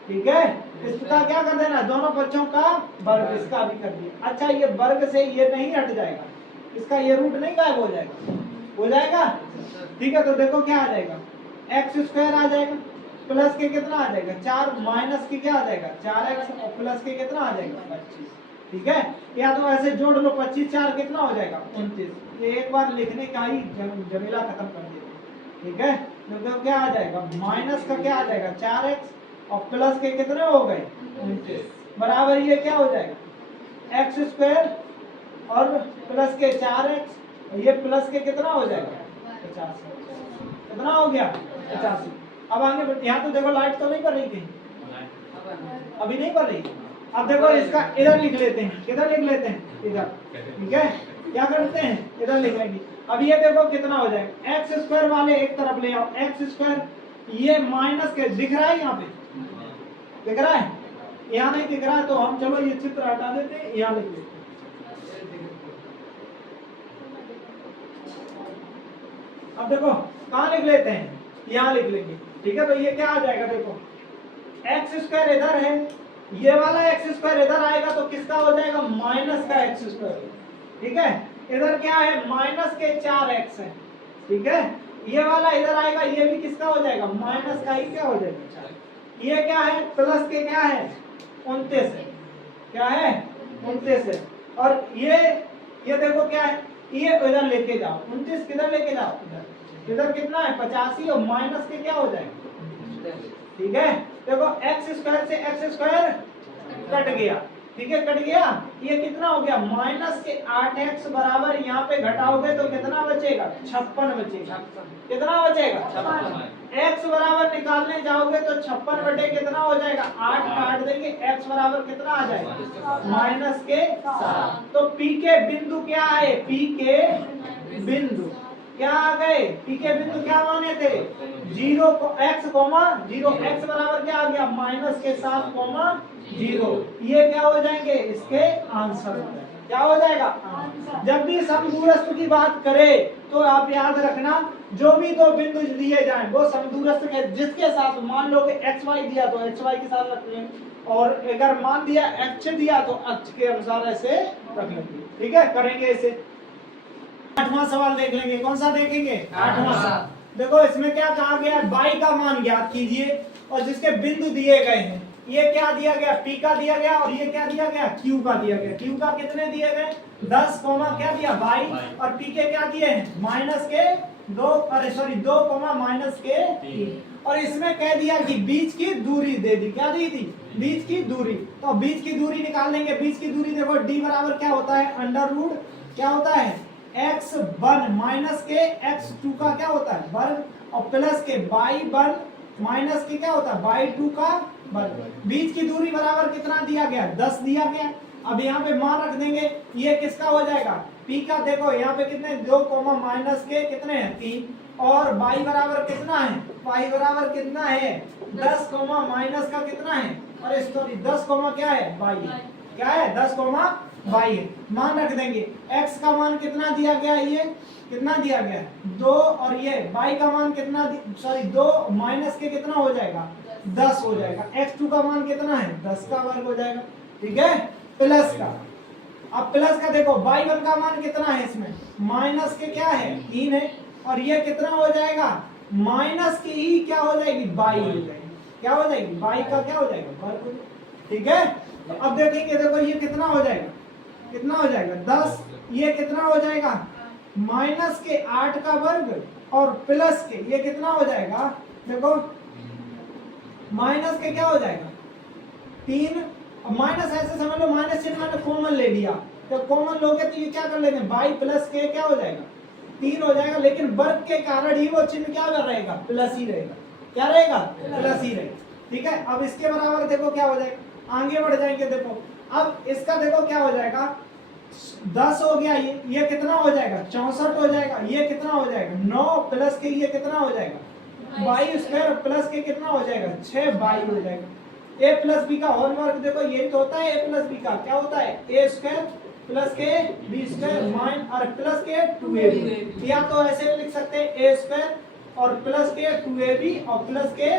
ठीक है। इसका क्या कर देना दोनों पक्षों का वर्ग, इसका भी कर दिया। अच्छा ये वर्ग से ये नहीं हट जाएगा, इसका ये रूट नहीं गायब हो जाएगा, हो जाएगा, ठीक है। तो देखो क्या आ जाएगा एक्स स्क्वायर आ जाएगा, प्लस के कितना आ जाएगा 4 माइनस के क्या आ जाएगा 4x और प्लस के कितना आ जाएगा 25, ठीक है। या तो ऐसे जोड़ लो 25 4 कितना हो जाएगा 29, ये एक बार लिखने का ही जमेला खत्म कर देते, ठीक है। तो क्या आ जाएगा माइनस का क्या आ जाएगा 4x और प्लस के कितने हो गए 29 बराबर ये क्या हो जाएगा एक्स स्क्वायर और प्लस के 4x और ये प्लस के कितना हो जाएगा 85, कितना हो गया 85। अब आगे यहाँ तो देखो लाइट तो नहीं पड़ रही कहीं, अभी नहीं पड़ रही। अब देखो इसका इधर लिख लेते हैं, किधर लिख लेते हैं इधर, ठीक है। क्या करते हैं इधर लिख लेंगे। अब ये देखो कितना हो जाएगा एक्स स्क्वायर वाले एक तरफ ले आओ, एक्स स्क्वायर ये माइनस के दिख रहा है, यहाँ पे दिख रहा है, यहाँ नहीं दिख रहा है तो हम चलो ये चित्र हटा देते हैं, यहाँ लिख लेते हैं। अब देखो कहाँ लिख लेते हैं, यहाँ लिख लेंगे, ठीक है। तो ये क्या आ जाएगा देखो एक्स स्क्वायर इधर है, ये वाला एक्स स्क्वायर इधर आएगा तो किसका हो जाएगा माइनस का एक्स स्क्वायर, ठीक है। इधर क्या है माइनस के 4x है, ठीक है। ये वाला इधर आएगा, ये भी किसका हो जाएगा माइनस का ही क्या हो जाएगा 4। ये क्या है प्लस के क्या है 29 है, क्या है 29 है। और ये देखो क्या है, ये इधर लेके जाओ 29 किधर लेके जाओ इधर कितना है 85 और माइनस के क्या हो जाएगा, ठीक है। देखो एक्स स्क्वायर से एक्स स्क्वायर कट गया, ठीक है, कट गया। ये कितना हो गया, माइनस के 8x बराबर, यहाँ पे घटाओगे तो कितना बचेगा, 56 बचेगा। कितना बचेगा, 56। x बराबर निकालने जाओगे तो 56 बटे कितना हो जाएगा, 8 काट देंगे, x बराबर कितना आ जाएगा, माइनस के 7। तो p के बिंदु क्या है, p के बिंदु क्या आ गए, p के बिंदु क्या माने थे, 0 x, 0, x बराबर क्या आ गया, माइनस के 7, 0। ये क्या हो जाएंगे, इसके आंसर हो जाएंगे। क्या हो जाएगा, जब भी समदूरस्थ की बात करें तो आप याद रखना, जो भी दो बिंदु दिए जाएं वो समदूरस्थ के जिसके साथ, मान लो कि xy दिया तो xy के साथ रख लेंगे, और अगर मान दिया अक्ष दिया तो अक्ष के अनुसार ऐसे रख लेंगे। ठीक है, करेंगे इसे। 8वां सवाल देख लेंगे, कौन सा देखेंगे, 8वां सवाल। देखो इसमें क्या कहा गया, y का मान ज्ञात कीजिए और जिसके बिंदु दिए गए हैं, ये क्या दिया गया, p का दिया गया, और ये क्या दिया गया, q का दिया गया। q का कितने दिए गए, 10, क्या दिया, 22, और p के क्या दिए हैं, माइनस के 2, अरे सॉरी 2, माइनस के 3। और इसमें कह दिया कि बीच की दूरी दे दी, क्या दी थी, बीच की दूरी। तो बीच की दूरी निकाल लेंगे। बीच की दूरी देखो, d बराबर क्या होता है, अंडर रूट क्या होता है, x1 माइनस के x2 का क्या होता है, वर्ग, और प्लस के y1 माइनस के क्या होता है, y2 का वर्ग। बीच की दूरी बराबर कितना दिया गया, 10 दिया गया। अब यहाँ पे मान रख देंगे, ये किसका हो जाएगा, p का। देखो यहाँ पे कितने, 2, माइनस के कितने हैं, 3, और y बराबर कितना है, y बराबर कितना है, 10, माइनस का कितना है, अरे सॉरी 10, क्या है, y है, क्या है, 10, y है। मान रख देंगे, x का मान कितना दिया गया, ये कितना दिया गया, 2, और ये y का मान कितना, सॉरी 2 माइनस के कितना हो जाएगा, 10 हो जाएगा। x2 का मान कितना है, 10 का वर्ग हो जाएगा। ठीक है, प्लस का, अब प्लस का देखो, y1 का मान कितना है, इसमें माइनस के क्या है, 3 है, और ये कितना हो जाएगा, माइनस के ही क्या हो जाएगी, y हो जाएगी। क्या हो जाएगी, y का क्या हो जाएगा, वर्ग हो जाएगा। ठीक है, तो अब देखेंगे, देखो ये कितना हो जाएगा, कितना हो जाएगा, 10, ये कितना हो जाएगा, माइनस के 8 का वर्ग, और प्लस के ये कितना हो जाएगा, देखो माइनस के क्या हो जाएगा, 3, माइनस ऐसे समझ लो, माइनस चिन्ह मैंने कॉमन ले लिया, तो कॉमन लोगे तो ये क्या कर लेंगे, y प्लस के क्या हो जाएगा, 3 हो जाएगा, लेकिन वर्ग के कारण ही वो चिन्ह क्या रहेगा, प्लस ही रहेगा। क्या रहेगा, प्लस ही रहेगा। ठीक है, अब इसके बराबर देखो क्या हो जाएगा, आगे बढ़ जाएंगे। देखो अब इसका देखो क्या हो जाएगा, 10 हो गया, ये कितना हो जाएगा, 64 हो जाएगा। ये कितना हो जाएगा, 9 प्लस के ये कितना हो जाएगा, y स्क्वायर प्लस के कितना हो जाएगा, 6y हो जाएगा। a प्लस बी का होल वर्ग, देखो यही तो होता है a प्लस बी का, क्या होता है, a स्क्वायर प्लस के बी स्क्वायर माइन और प्लस के 2ab। या तो ऐसे लिख सकते हैं a स्क्वायर और प्लस के 2ab और प्लस के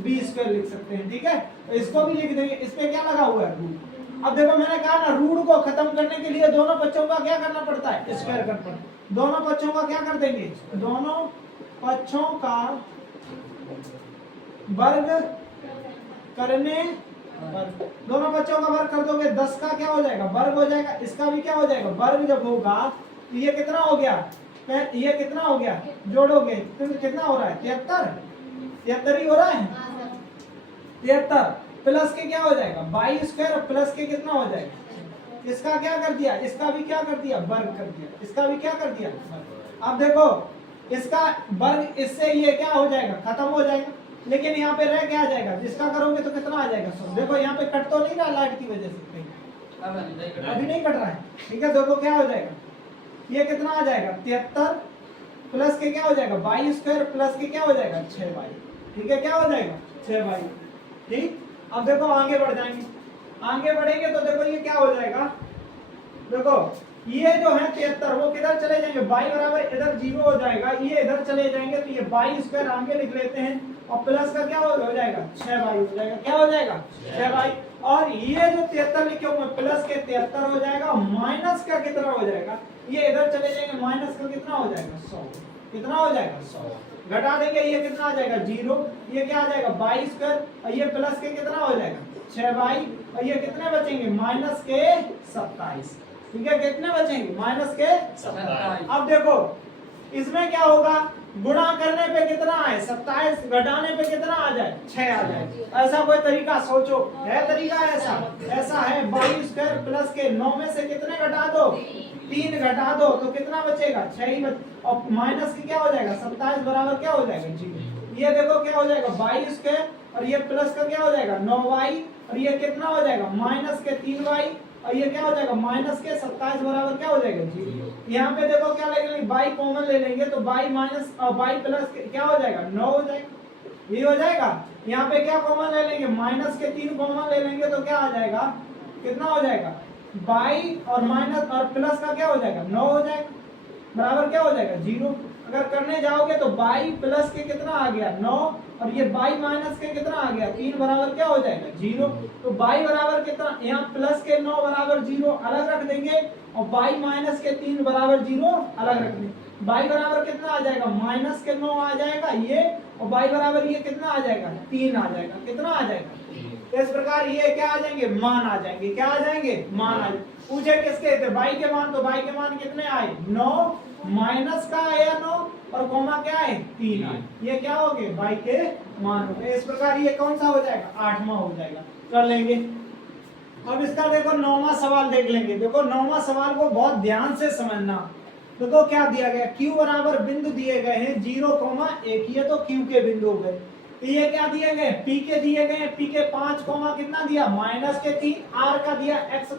बी स्क्वायर लिख सकते हैं। ठीक है, तो इसको भी लिख देंगे। इस पे क्या लगा हुआ है, रूट। अब देखो मैंने कहा ना, रूट को खत्म करने के लिए दोनों बच्चों का क्या करना पड़ता है, स्क्वायर करना पड़ता है। दोनों बच्चों का क्या कर देंगे, दोनों बच्चों का वर्ग करने, दोनों बच्चों का वर्ग कर दोगे, 10 का क्या हो जाएगा, वर्ग हो जाएगा। इसका भी क्या हो जाएगा, वर्ग जब होगा तो ये कितना हो गया, ये कितना हो गया, जोड़ोगे तो कितना हो रहा है, 73 ही हो रहा है। 73 प्लस के क्या हो जाएगा, y स्क्वायर प्लस के कितना हो जाएगा, इसका क्या कर दिया, इसका भी क्या कर दिया, वर्ग कर दिया, इसका भी क्या कर दिया। अब देखो इसका वर्ग, इससे ये क्या हो जाएगा, खत्म हो जाएगा, लेकिन यहाँ पे रह क्या आ जाएगा, जिसका करोगे तो कितना आ जाएगा 100। देखो यहाँ पे कट तो नहीं रहा लाइट की वजह से, अभी नहीं कट रहा है। ठीक है, देखो क्या हो जाएगा, ये कितना आ जाएगा, 73 प्लस के क्या हो जाएगा, y स्क्वायर प्लस के क्या हो जाएगा, 6y। ठीक है, क्या हो जाएगा, 6y। ठीक, अब देखो आगे बढ़ जाएंगे, आगे बढ़ेंगे तो देखो ये क्या हो जाएगा, देखो ये जो है 73 वो किधर चले जाएंगे, y बराबर इधर 0 हो जाएगा, ये इधर चले जाएंगे तो ये y स्क्वायर आगे लिख लेते हैं, और प्लस का क्या हो जाएगा, 6y हो जाएगा। क्या हो जाएगा, 6y। और ये जो 73 लिखे हुए प्लस के 73 हो जाएगा, माइनस का कितना हो जाएगा, ये इधर चले जाएंगे, माइनस का कितना हो जाएगा, 100। कितना हो जाएगा, 100। घटा देंगे, ये कितना आ जाएगा, 0। ये क्या आ जाएगा, y स्क्वायर, और ये प्लस के कितना हो जाएगा, 6y, और ये कितने बचेंगे, माइनस के 27। ठीक है, कितने बचेंगे, माइनस के 27। अब देखो इसमें क्या होगा, गुणा करने पे कितना है 27, घटाने पे कितना आ जाए 6 आ जाए। ऐसा कोई तरीका सोचो, है तरीका ऐसा? ऐसा है 22 स्क्वायर प्लस के 9 में से कितने घटा दो 3 घटा दो तो कितना बचेगा 6 ही और माइनस की क्या हो जाएगा 27 बराबर क्या हो जाएगा 0। ये देखो क्या हो जाएगा 22 स्क्वायर और ये प्लस का क्या हो जाएगा 9y और ये कितना हो जाएगा माइनस के 3y और ये क्या हो जाएगा माइनस के 27 बराबर क्या हो जाएगा 0। यहाँ पे देखो क्या ले लेंगे y कॉमन ले लेंगे तो y माइनस और y प्लस क्या हो जाएगा 9 हो जाएगा, ये हो जाएगा। यहाँ पे क्या कॉमन ले लेंगे माइनस के 3 कॉमन ले लेंगे तो क्या आ जाएगा कितना हो जाएगा y और माइनस और प्लस का क्या हो जाएगा 9 हो जाएगा बराबर क्या हो जाएगा 0। अगर करने जाओगे तो y प्लस के कितना आ गया 9 और ये y माइनस के कितना आ गया 3 बराबर क्या हो जाएगा 0। तो y बराबर कितना यहाँ प्लस के 9 बराबर 0 अलग रख देंगे और y माइनस के 3 बराबर 0 अलग रख देंगे। y बराबर कितना आ जाएगा माइनस के 9 आ जाएगा ये और y बराबर ये कितना आ जाएगा 3 आ जाएगा, कितना आ जाएगा। इस प्रकार ये क्या आ जाएंगे मान आ जाएंगे, क्या आ जाएंगे मान आ जाएंगे। पूछे किसके थे y के मान, तो y के मान कितने आए 9 माइनस का आया 9 और कॉमा क्या है 3 आए, ये क्या हो गए y के मान हो गए। इस प्रकार ये कौन सा हो जाएगा 8वां हो जाएगा, कर लेंगे। अब इसका देखो 9वां सवाल देख लेंगे। देखो 9वां सवाल को बहुत ध्यान से समझना। देखो क्या दिया गया q बराबर बिंदु दिए गए हैं 0, 1, ये तो q के बिंदु हो गए। ये क्या दिए गए p के दिए गए, p के 5, कितना दिया माइनस के 3, r का दिया x,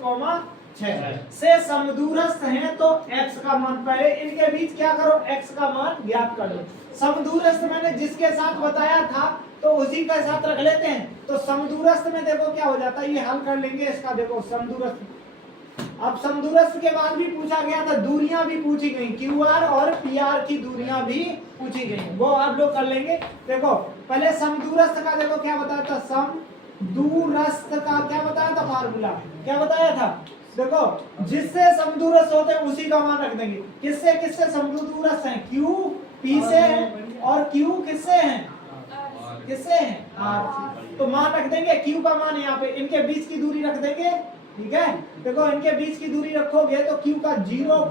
6 से समदूरस्थ हैं तो x का मान, पहले इनके बीच क्या करो x का मान ज्ञात कर लो। समदूरस्थ मैंने जिसके साथ बताया था तो उसी के साथ रख लेते हैं। तो समदूरस्थ में देखो क्या हो जाता है, ये हल कर लेंगे इसका। देखो समदूरस्थ, अब समदूरस्थ के बाद भी पूछा गया था, दूरियां भी पूछी गई, QR और PR की दूरियां भी पूछी गई, वो आप लोग कर लेंगे। देखो पहले समदूरस्थ का देखो क्या बताया था, समदूरस्थ का क्या बताया था फार्मूला, क्या बताया था। देखो जिससे समदूरस्थ होते हैं उसी का मान रख देंगे। किससे किससे समदूरस्थ हैं, Q P से है और Q किससे है, किससे है R। तो मान रख देंगे Q का मान यहाँ पे, इनके बीच की दूरी रख देंगे, ठीक है। देखो इनके बीच की दूरी रखोगे तो Q का 0,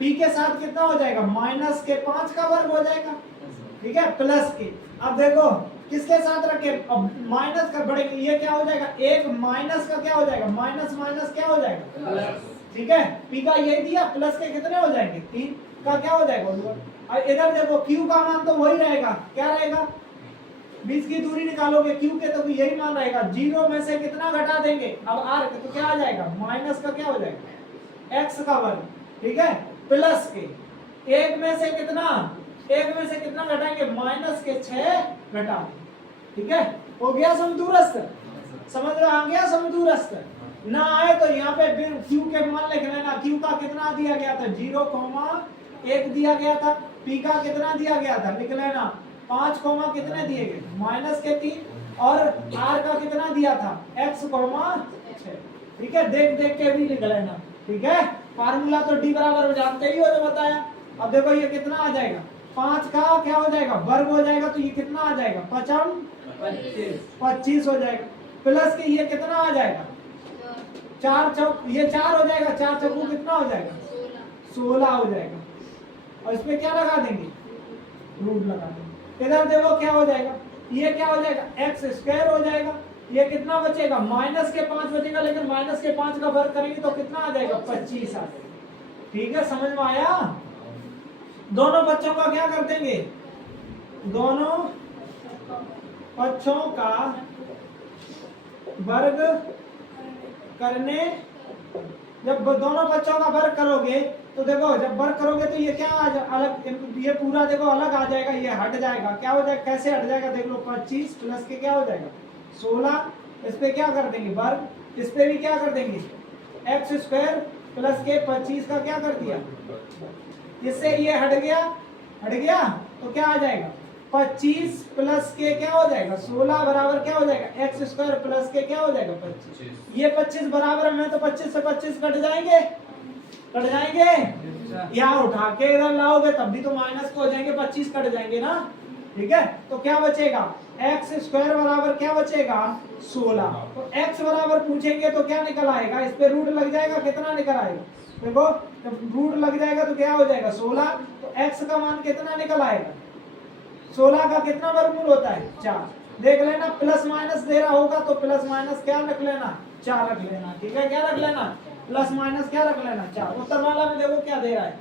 P के साथ कितना हो जाएगा माइनस के 5 का वर्ग हो जाएगा, ठीक है, प्लस के। अब देखो किसके साथ रखे, अब माइनस का बढ़ेगा, ये क्या हो जाएगा 1 माइनस का क्या हो जाएगा माइनस माइनस क्या हो जाएगा, ठीक है। P का ये दिया, प्लस के कितने हो जाएंगे 3 का क्या हो जाएगा। इधर देखो Q का मान तो वही रहेगा, क्या रहेगा, बीच की दूरी निकालोगे Q के तो यही मान रहेगा। 0 में से कितना घटा देंगे अब R के, तो क्या आ जाएगा माइनस का क्या हो जाएगा x का वर्ग, ठीक है, प्लस के 1 में से कितना घटाएंगे माइनस के 6 घटा, ठीक है। हो गया समदूरस्थ, समझ में आ गया समदूरस्थ। ना आए तो यहाँ पे फिर Q के मान लिख लेना। Q का कितना दिया गया था 0, 1 दिया गया था, P का कितना दिया गया था लिख लेना 5, कितने दिए गए माइनस के 3 और R का कितना दिया था x, 6, ठीक है। देख देख के भी लिख लेना, ठीक है। फार्मूला तो D बराबर जानते ही हो जो बताया। अब देखो ये कितना आ जाएगा 5 का क्या हो जाएगा वर्ग हो जाएगा, तो ये कितना आ जाएगा 25 हो जाएगा, प्लस के ये कितना आ जाएगा 4 चौक, ये 4 हो जाएगा, 4 चौको कितना हो जाएगा 16 हो जाएगा। और इसमें क्या लगा देंगे रूट लगा देंगे। इधर देखो क्या हो जाएगा, ये क्या हो जाएगा एक्स स्क्वायर हो जाएगा, ये कितना बचेगा माइनस के 5 बचेगा, लेकिन माइनस के 5 का वर्ग करेंगे तो कितना आ जाएगा 25 आ जाएगा, ठीक है। समझ में आया। दोनों बच्चों का क्या कर देंगे, दोनों पक्षों का वर्ग करने, जब दोनों बच्चों का वर्ग करोगे तो देखो जब वर्ग करोगे तो ये क्या आ अलग, ये पूरा देखो अलग आ जाएगा, ये हट जाएगा, क्या हो जाएगा कैसे हट जाएगा देख लो 25 प्लस के क्या हो जाएगा 16, इस पे क्या कर देंगे वर्ग, इस पे भी क्या कर देंगे एक्स स्क्वायर प्लस के 25 का क्या कर दिया, इससे ये हट गया तो क्या आ जाएगा 25 प्लस के क्या हो जाएगा 16 बराबर क्या हो जाएगा एक्स स्क्वायर प्लस के क्या हो जाएगा 25। ये 25 बराबर में तो 25 से 25 कट जाएंगे, यहाँ उठा के इधर लाओगे तब भी तो माइनस को हो जाएंगे, 25 कट जाएंगे ना, ठीक है। तो क्या बचेगा एक्स स्क्वायर बराबर क्या बचेगा 16। तो एक्स बराबर पूछेंगे तो क्या निकल आएगा, इस पे रूट लग जाएगा, कितना निकल आएगा देखो, जब रूट लग जाएगा तो क्या हो जाएगा 16। तो एक्स का मान कितना निकल आएगा, 16 का कितना वर्गमूल होता है 4। देख लेना प्लस माइनस दे रहा होगा तो प्लस माइनस क्या रख लेना 4 रख लेना, ठीक है, क्या रख लेना प्लस माइनस क्या रख लेना 4। उत्तरमाला में देखो क्या दे रहा है,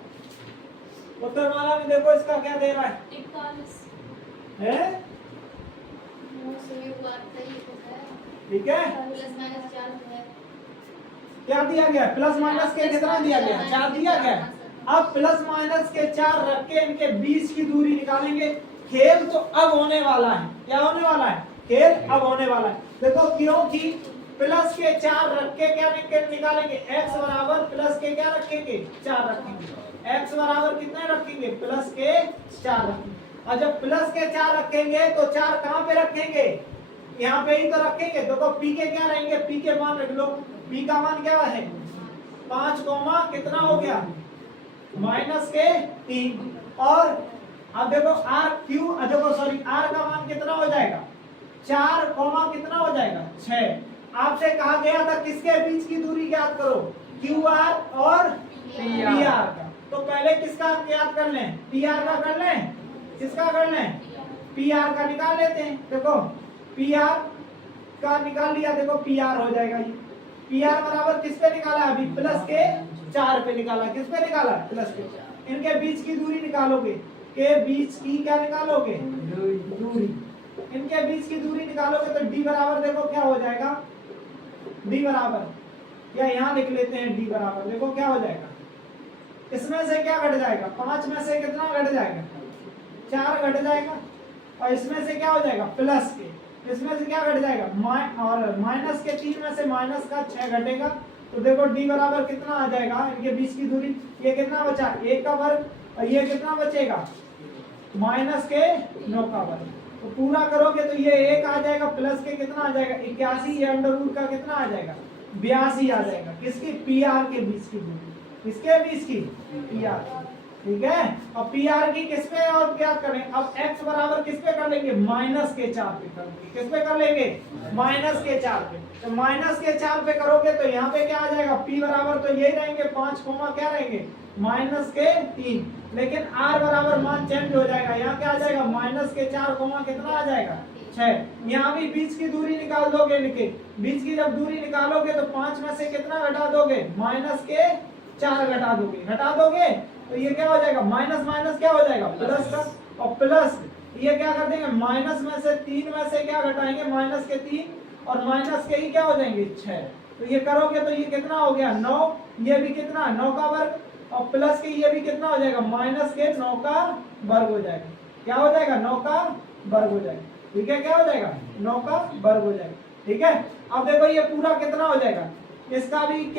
उत्तरमाला में देखो इसका क्या दे रहा है 41 है, ठीक है, प्लस माइनस 4 है। क्या दिया गया प्लस माइनस के कितना दिया गया 4 दिया गया। अब प्लस माइनस के 4 रख के इनके बीच की दूरी निकालेंगे। खेल तो अब होने वाला है, क्या होने वाला है, खेल अब होने वाला है। देखो क्योंकि प्लस के 4 रख के क्या निकालेंगे, x बराबर प्लस के क्या रखेंगे 4 रखेंगे, x बराबर कितने रखेंगे प्लस के 4 रखेंगे। और जब प्लस के 4 रखेंगे तो 4 कहाँ पे रखेंगे, यहाँ पे ही तो रखेंगे। देखो p के क्या रहेंगे, p के मान रख लो, p का मान क्या है 5 कोमा कितना हो गया माइनस के 3। और अब देखो r क्यू, देखो सॉरी r का मान कितना हो जाएगा 4 कोमा कितना हो जाएगा 6। आपसे कहा गया था किसके बीच की दूरी ज्ञात करो, QR और PR का। तो पहले किसका ज्ञात कर लें, PR का कर लें, किसका कर लें PR का निकाल लेते हैं। देखो PR का निकाल लिया, देखो PR हो जाएगा ये। PR बराबर किस पे निकाला अभी प्लस के 4 पे निकाला, किस पे निकाला प्लस के 4। इनके बीच की दूरी निकालोगे, के बीच की क्या निकालोगे दूरी, इनके बीच की दूरी निकालोगे तो d बराबर देखो क्या हो जाएगा, d बराबर या यहाँ लिख लेते हैं d बराबर, देखो क्या हो जाएगा, इसमें से क्या घट जाएगा 5 में से कितना घट जाएगा 4 घट जाएगा। और इसमें से क्या हो जाएगा प्लस के, इसमें से क्या घट जाएगा और माइनस के 3 में से माइनस का 6 घटेगा। तो देखो d बराबर कितना आ जाएगा, इनके बीच की दूरी ये कितना बचा 1 का वर्ग, और ये कितना बचेगा माइनस के 9 का वर्ग। तो पूरा करोगे तो ये 1 आ जाएगा, प्लस के कितना आ जाएगा 81, ये अंडर रूट का कितना आ जाएगा 82 आ जाएगा। किसकी PR के बीच की दूरी, किसके बीच की PR, ठीक है। और PR की किस पे और क्या करें, अब x बराबर किस पे कर लेंगे माइनस के 4 पे कर लेंगे, किस पे कर लेंगे माइनस के 4 पे। तो माइनस के 4 पे करोगे तो यहाँ पे क्या आ जाएगा p बराबर तो यही रहेंगे 5 कोमा क्या रहेंगे माइनस के 3। लेकिन r बराबर मान चेंज हो जाएगा, यहाँ क्या आ जाएगा माइनस के 4 कोमा कितना आ जाएगा 6। यहाँ भी बीच की दूरी निकाल दोगे, इनके बीच की जब दूरी निकालोगे तो 5 में से कितना घटा दोगे माइनस के 4 घटा दोगे, घटा दोगे तो ये क्या हो जाएगा माइनस माइनस क्या हो जाएगा प्लस का, और प्लस ये क्या कर देंगे माइनस में से 3 में से क्या घटाएंगे माइनस के 3 और माइनस के ही क्या हो जाएंगे 6। तो ये करोगे तो ये कितना हो गया 9, ये भी कितना 9 का वर्ग, और प्लस के ये भी कितना हो जाएगा माइनस के 9 का वर्ग हो जाएगा, क्या हो जाएगा 9 का वर्ग हो जाएगा, ठीक है, क्या हो जाएगा 9 का वर्ग हो जाएगा, ठीक है। अब देखो ये पूरा कितना हो जाएगा, इसका भी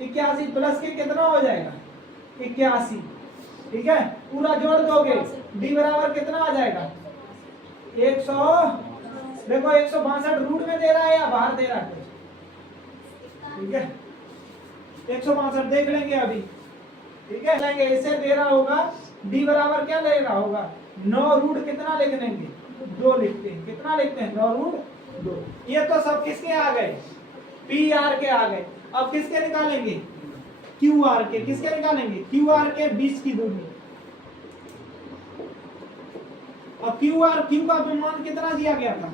81 प्लस के कितना हो जाएगा 81, ठीक है। पूरा जोड़ दोगे d बराबर कितना आ जाएगा 100, देखो 162 रूट में दे रहा है या बाहर दे रहा है कुछ, ठीक है 162 देख लेंगे अभी, ठीक है लेंगे इसे दे रहा होगा d बराबर क्या ले रहा होगा 9 रूट कितना लिख लेंगे 2 लिखते हैं, कितना लिखते हैं 9 रूट 2। ये तो सब किसके आ गए PR के आ गए। अब किसके निकालेंगे QR के, किसके निकालेंगे QR के बीच की दूरी। अब Q का मान कितना दिया गया था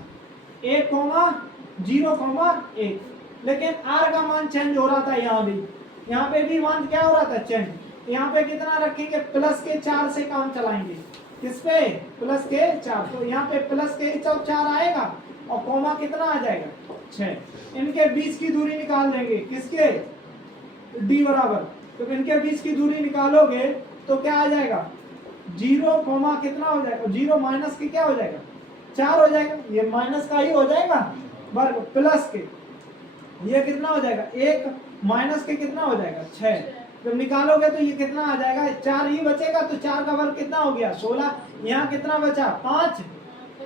1,0,1, लेकिन R का मान चेंज हो रहा था, यहाँ पे भी मान क्या हो रहा था चेंज। यहाँ पे कितना रखेंगे प्लस के 4 से काम चलाएंगे, किस पे प्लस के 4, तो यहाँ पे प्लस के 4 आएगा और कॉमा कितना आ जाएगा 6। इनके बीच की दूरी निकाल लेंगे, किसके d बराबर, तो इनके बीच की दूरी निकालोगे तो क्या आ जाएगा 0 कोमा कितना हो जाएगा 0 माइनस के क्या हो जाएगा 4 हो जाएगा, ये माइनस का ही हो जाएगा वर्ग, प्लस के ये कितना हो जाएगा 1 माइनस के कितना हो जाएगा 6। जब निकालोगे तो ये कितना आ जाएगा 4 ही बचेगा, तो 4 का वर्ग कितना हो गया 16। यहाँ कितना बचा 5,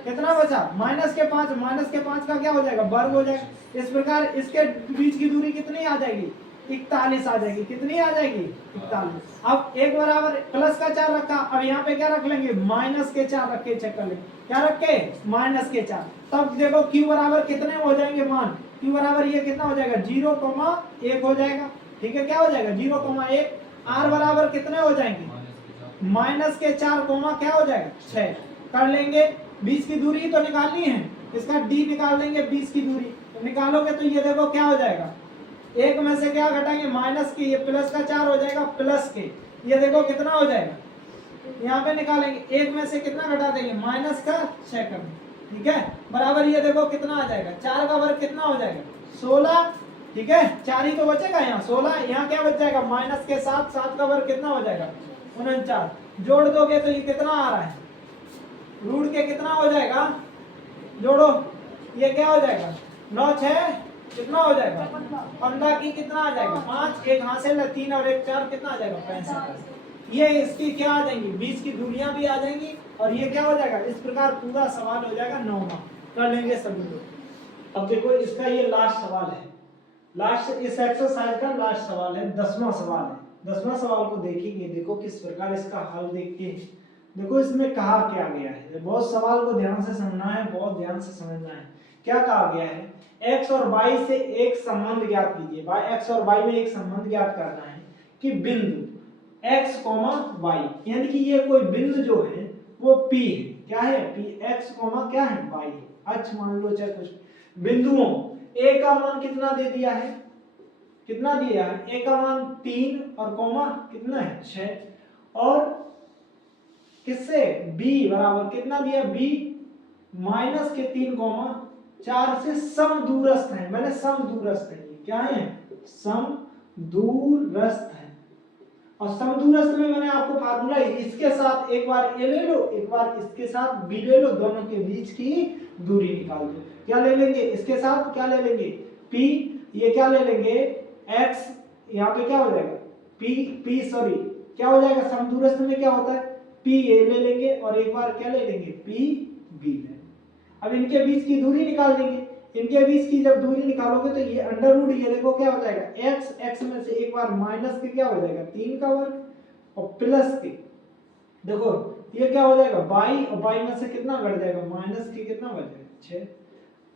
कितना बचा माइनस के 5, माइनस के 5 का क्या हो जाएगा वर्ग हो जाएगा। इस प्रकार इसके बीच की दूरी कितनी आ जाएगी 41 आ जाएगी, कितनी आ जाएगी 41। अब 1 बराबर प्लस का 4 रखा, अब यहाँ पे क्या रख लेंगे माइनस के 4 रख के चेक कर लेंगे, क्या रख के माइनस के 4। तब देखो q बराबर कितने हो जाएंगे मान, q बराबर ये कितना हो जाएगा 0,1 हो जाएगा। ठीक है, क्या हो जाएगा 0,1। r बराबर कितने हो जाएंगे माइनस के 4 कोमा क्या हो जाएगा 6। कर लेंगे, 20 की दूरी तो निकालनी है, इसका d निकाल लेंगे 20 की दूरी। तो निकालोगे तो ये देखो क्या हो जाएगा, एक में से क्या घटाएंगे माइनस के, ये प्लस का 4 हो जाएगा प्लस के, ये देखो कितना हो जाएगा, यहाँ पे निकालेंगे एक में से कितना घटा देंगे माइनस का 6 कर देंगे। ठीक है, बराबर ये देखो कितना आ जाएगा, 4 का वर्ग कितना हो जाएगा 16। ठीक है, 4 ही तो बचेगा यहाँ 16, यहाँ क्या बच जाएगा माइनस के 7 का वर्ग कितना हो जाएगा 49। जोड़ दोगे तो ये कितना आ रहा है, रूट के कितना हो जाएगा, जोड़ो ये क्या हो जाएगा 9 6 कितना हो जाएगा 15 की कितना आ जाएगा 5, एक हासिल है 3 और 1 4 कितना आ जाएगा 65। ये इसकी क्या आ जाएंगी 20 की दूरियां भी आ जाएंगी और ये क्या हो जाएगा, इस प्रकार पूरा सवाल हो जाएगा 9 कर लेंगे सभी लोग। अब देखो इसका ये लास्ट सवाल है, लास्ट इस एक्सरसाइज का लास्ट सवाल है, 10वां सवाल है। 10वां सवाल को देखेंगे, देखो किस प्रकार इसका हल देखते हैं। देखो इसमें कहा क्या गया है, बहुत सवाल को ध्यान से समझना है, बहुत ध्यान से समझना है। क्या कहा गया है, x और y से एक संबंध ज्ञात कीजिए। x और y में एक संबंध ज्ञात करना है कि बिंदु x, y, यानी कि ये कोई बिंदु जो है वो P है। क्या है P, x, क्या है y है, अक्ष मान लो चाहे कुछ। बिंदुओं a का मान कितना दे दिया है, कितना दिया है, a का मान 3 और कोमा कितना है 6, और किससे b बराबर कितना दिया, b माइनस के 3 कोमा 4 से समदूरस्थ है। मैंने समदूरस्थ है, क्या है समदूरस्थ है। और समदूरस्थ में मैंने आपको फार्मूला इसके साथ एक बार ए ले लो, एक बार इसके साथ बी ले लो, दोनों के बीच की दूरी निकाल दो। क्या ले लेंगे, इसके साथ क्या ले लेंगे p, ये क्या ले लेंगे x, यहाँ पे क्या हो जाएगा p सॉरी क्या हो जाएगा, समदूरस्थ में क्या होता है p ए ले लेंगे और एक बार क्या ले लेंगे p b ले। अब इनके बीच की दूरी निकाल देंगे, इनके बीच की जब दूरी निकालोगे तो ये अंडर रूट, ये देखो क्या हो जाएगा x में से एक बार माइनस के क्या हो जाएगा 3 का वर्ग और प्लस के, देखो ये क्या हो जाएगा y, और y में से कितना घट जाएगा माइनस के कितना बच जाएगा 6।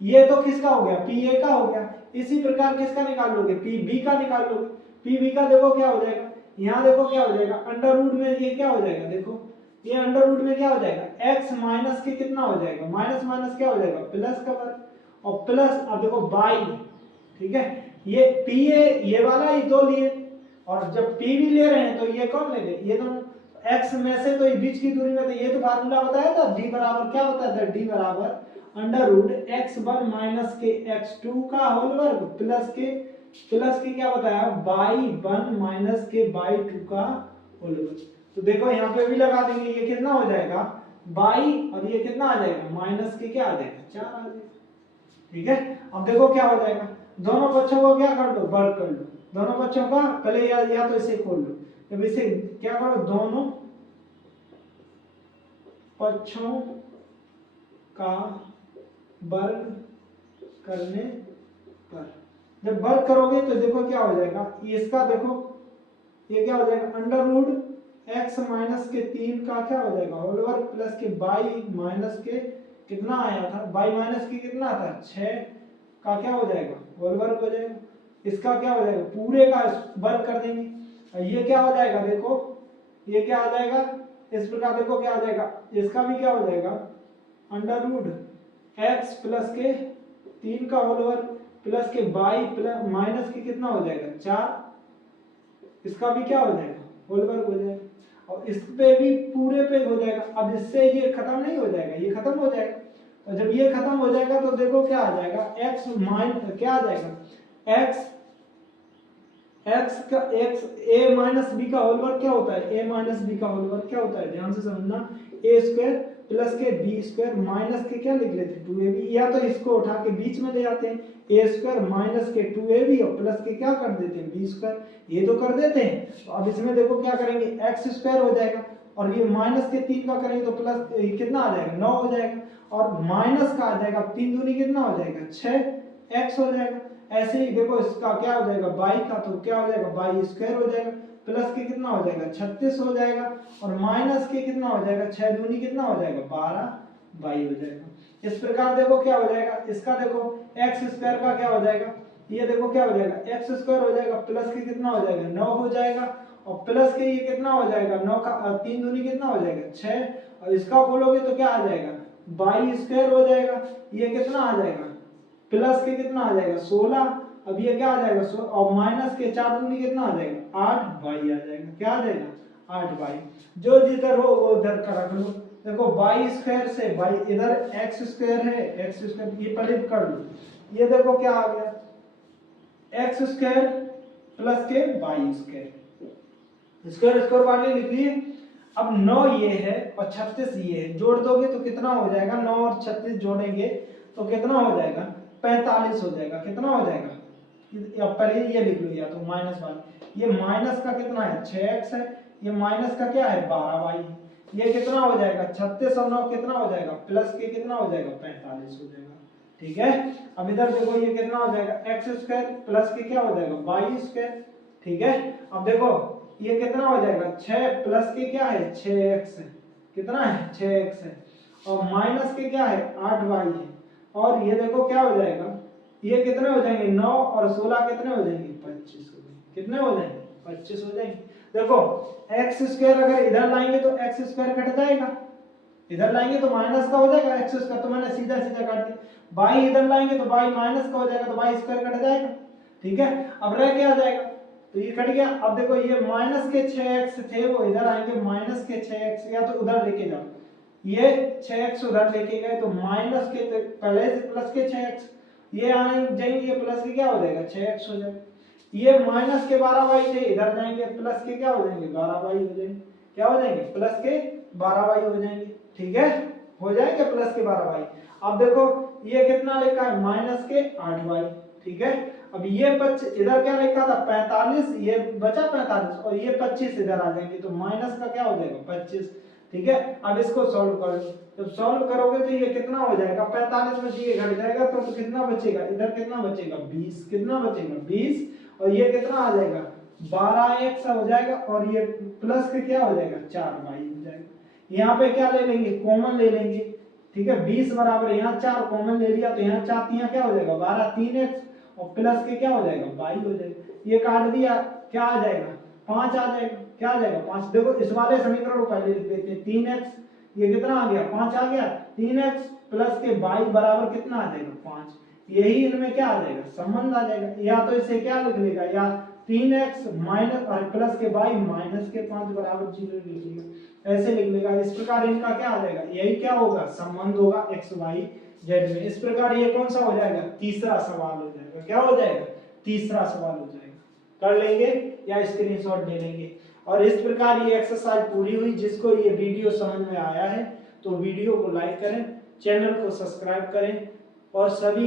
ये तो किसका हो गया p a का हो गया। इसी प्रकार किसका निकाल लोगे p b का निकाल लोगे, p b का देखो क्या हो जाएगा, यहाँ देखो क्या हो जाएगा अंडर रूट में ये क्या हो जाएगा, देखो ये अंडर रूट में क्या हो जाएगा x माइनस के कितना हो जाएगा, माइनस माइनस क्या हो जाएगा प्लस का वर्ग और प्लस, अब देखो बाई। ठीक है, ये p a ये वाला ही दो लिए और जब p भी ले रहे हैं तो ये कौन ले गए, ये दोनों x में से, तो ये बीच की दूरी में, तो ये तो फार्मूला बताया था d बराबर क्या होता है, d बराबर अंडर रूट x1 माइनस के x2 का होल वर्ग प्लस के क्या बताया y1 माइनस के y2 का होल वर्ग। तो देखो यहाँ पे भी लगा देंगे, ये कितना हो जाएगा बाई और ये कितना आ जाएगा माइनस के क्या आ जाएगा 4 आ जाएगा। ठीक है, अब देखो क्या हो जाएगा, दोनों पक्षों को क्या कर लो वर्ग कर लो, दोनों पक्षों का पहले या तो इसे खोल लो, जब इसे क्या करो दोनों पक्षों का वर्ग करने पर, जब वर्ग करोगे तो देखो क्या हो जाएगा, इसका देखो ये क्या हो जाएगा अंडर रूट x माइनस के 3 का क्या हो जाएगा होल वर्ग प्लस के y माइनस के कितना आया था, y माइनस के कितना था 6 का क्या हो जाएगा होल वर्ग हो जाएगा। इसका क्या हो जाएगा पूरे का वर्ग कर देंगे और ये क्या हो जाएगा, देखो ये क्या आ जाएगा इस प्रकार, देखो क्या आ जाएगा, इसका भी क्या हो जाएगा अंडर रूट x प्लस के 3 का होल वर्ग प्लस के y प्लस माइनस के कितना हो जाएगा 4, इसका भी क्या हो जाएगा होल वर्ग हो जाएगा और इस पे भी पूरे पे हो जाएगा। अब इससे ये खत्म नहीं हो जाएगा, ये खत्म हो जाएगा, और जब ये खत्म हो जाएगा तो देखो क्या आ जाएगा x माइनस क्या आ जाएगा x का x a माइनस b का होल वर्ग क्या होता है, a माइनस b का होल वर्ग क्या होता है, ध्यान से समझना, a स्क्वायर प्लस के b स्क्वायर माइनस के क्या लिख लेते हैं 2ab, या तो इसको उठा के बीच में ले जाते हैं a स्क्वायर माइनस के 2ab और प्लस के क्या कर देते हैं b स्क्वायर, ये तो कर देते हैं। तो अब इसमें देखो क्या करेंगे x स्क्वायर हो जाएगा और ये माइनस के 3 का करेंगे तो प्लस कितना आ जाएगा 9 हो जाएगा और माइनस का आ जाएगा 3 दूनी कितना हो जाएगा 6x हो जाएगा। ऐसे ही देखो इसका क्या हो जाएगा y का, तो क्या हो जाएगा y स्क्वायर हो जाएगा प्लस के कितना हो जाएगा 36 हो जाएगा और माइनस के कितना हो जाएगा 6 दूनी कितना हो जाएगा y हो जाएगा। इस प्रकार देखो क्या हो जाएगा, इसका देखो x स्क्वायर का क्या हो जाएगा, ये देखो क्या हो जाएगा, x स्क्वायर हो जाएगा प्लस के कितना हो जाएगा 9 हो जाएगा, और प्लस के ये कितना हो जाएगा 9 का 3 दूनी कितना हो जाएगा 6, और इसका खोलोगे तो क्या आ जाएगा y स्क्वायर हो जाएगा, ये कितना आ जाएगा प्लस के कितना आ जाएगा 16, अब ये क्या आ जाएगा और माइनस के 4 दूनी कितना आ जाएगा 8y आ जाएगा, क्या आ जाएगा 8y। जो जिधर हो वो उधर का रख लो। देखो y स्क्वायर से y इधर x स्क्वायर है, x स्क्वायर ये पहले कर लो, ये देखो क्या आ गया x स्क्वायर प्लस के y स्क्वायर, स्क्वायर स्क्वायर वाले लिख लिए। अब 9 ये है और 36 ये है, जोड़ दोगे तो कितना हो जाएगा, 9 और 36 जोड़ेंगे तो कितना हो जाएगा 45 हो जाएगा, कितना हो जाएगा, या पहले ये लिख लो या तो माइनस वाले, ये माइनस का कितना है 6x है, ये माइनस का क्या है 12y, ये कितना हो जाएगा 36 और 9 कितना हो जाएगा प्लस के कितना हो जाएगा 45 हो जाएगा, ठीक है। अब इधर देखो ये कितना हो जाएगा x स्क्वायर प्लस के क्या हो जाएगा y स्क्वायर, ठीक है। अब देखो ये कितना हो जाएगा 6 प्लस के क्या है 6x है, कितना है 6x है, और माइनस के क्या है 8y है, और ये देखो क्या हो जाएगा, ये कितने हो जाएंगे 9 और 16 कितने हो जाएंगे 25 हो जाएंगे, कितने हो जाएंगे 25 हो जाएंगे। देखो x स्क्वायर अगर इधर लाएंगे तो x स्क्वायर कट जाएगा, इधर लाएंगे तो माइनस का हो जाएगा x स्क्वायर, तो मैंने सीधा सीधा काट दिया। y इधर लाएंगे तो y माइनस का हो जाएगा, तो y स्क्वायर कट जाएगा, ठीक है। अब रह क्या जाएगा, तो ये कट गया। अब देखो ये माइनस के 6x थे वो इधर आएंगे, माइनस के 6x या तो उधर लेके जाओ, ये 6x उधर लेके गए तो माइनस के पहले से प्लस के 6x, ये जाएंगे ये प्लस के क्या हो जाएगा 6x हो जाएगा, ये माइनस के 12y थे इधर जाएंगे प्लस के क्या हो जाएंगे 12y हो जाएंगे, क्या हो जाएंगे प्लस के 12y हो जाएंगे, ठीक है, हो जाएंगे प्लस के 12y। अब देखो ये कितना लिखा है माइनस के 8y, ठीक है। अब ये इधर क्या लिखा था 45, ये बचा 45 और ये 25 इधर आ जाएंगे तो माइनस का क्या हो जाएगा 25, ठीक है। अब इसको सॉल्व करो, जब सॉल्व करोगे तो ये कितना हो जाएगा 45 में से ये घट जाएगा तो कितना बचेगा, इधर कितना बचेगा 20, कितना बचेगा 20, और ये कितना आ जाएगा 12x हो जाएगा, और ये प्लस के क्या हो जाएगा 4y हो जाएगा। यहाँ पे क्या ले लेंगे कॉमन ले लेंगे, ठीक है, 20 बराबर यहाँ 4 कॉमन ले लिया तो यहाँ 4 यहाँ क्या हो जाएगा 12, 3x और प्लस के क्या हो जाएगा y हो जाएगा, ये काट दिया क्या आ जाएगा 5 आ जाएगा, क्या आ जाएगा 5। देखो इस वाले समीकरण को पहले लिख देते हैं 3x, ये कितना आ गया 5 आ गया, 3x प्लस के y बराबर कितना आ जाएगा 5, यही इनमें क्या आ जाएगा संबंध आ जाएगा। या तो इसे क्या लिख लेगा, या 3x माइनस और प्लस के y माइनस के 5 बराबर 0 लिख लेगा, ऐसे लिख लेगा। इस प्रकार इनका क्या आ जाएगा, यही क्या होगा संबंध होगा x y z में। इस प्रकार ये कौन सा हो जाएगा तीसरा सवाल हो जाएगा, क्या हो जाएगा तीसरा सवाल हो जाएगा, कर लेंगे या स्क्रीनशॉट ले लेंगे। और इस प्रकार ये एक्सरसाइज पूरी हुई। जिसको ये वीडियो समझ में आया है तो वीडियो को लाइक करें, चैनल को सब्सक्राइब करें और सभी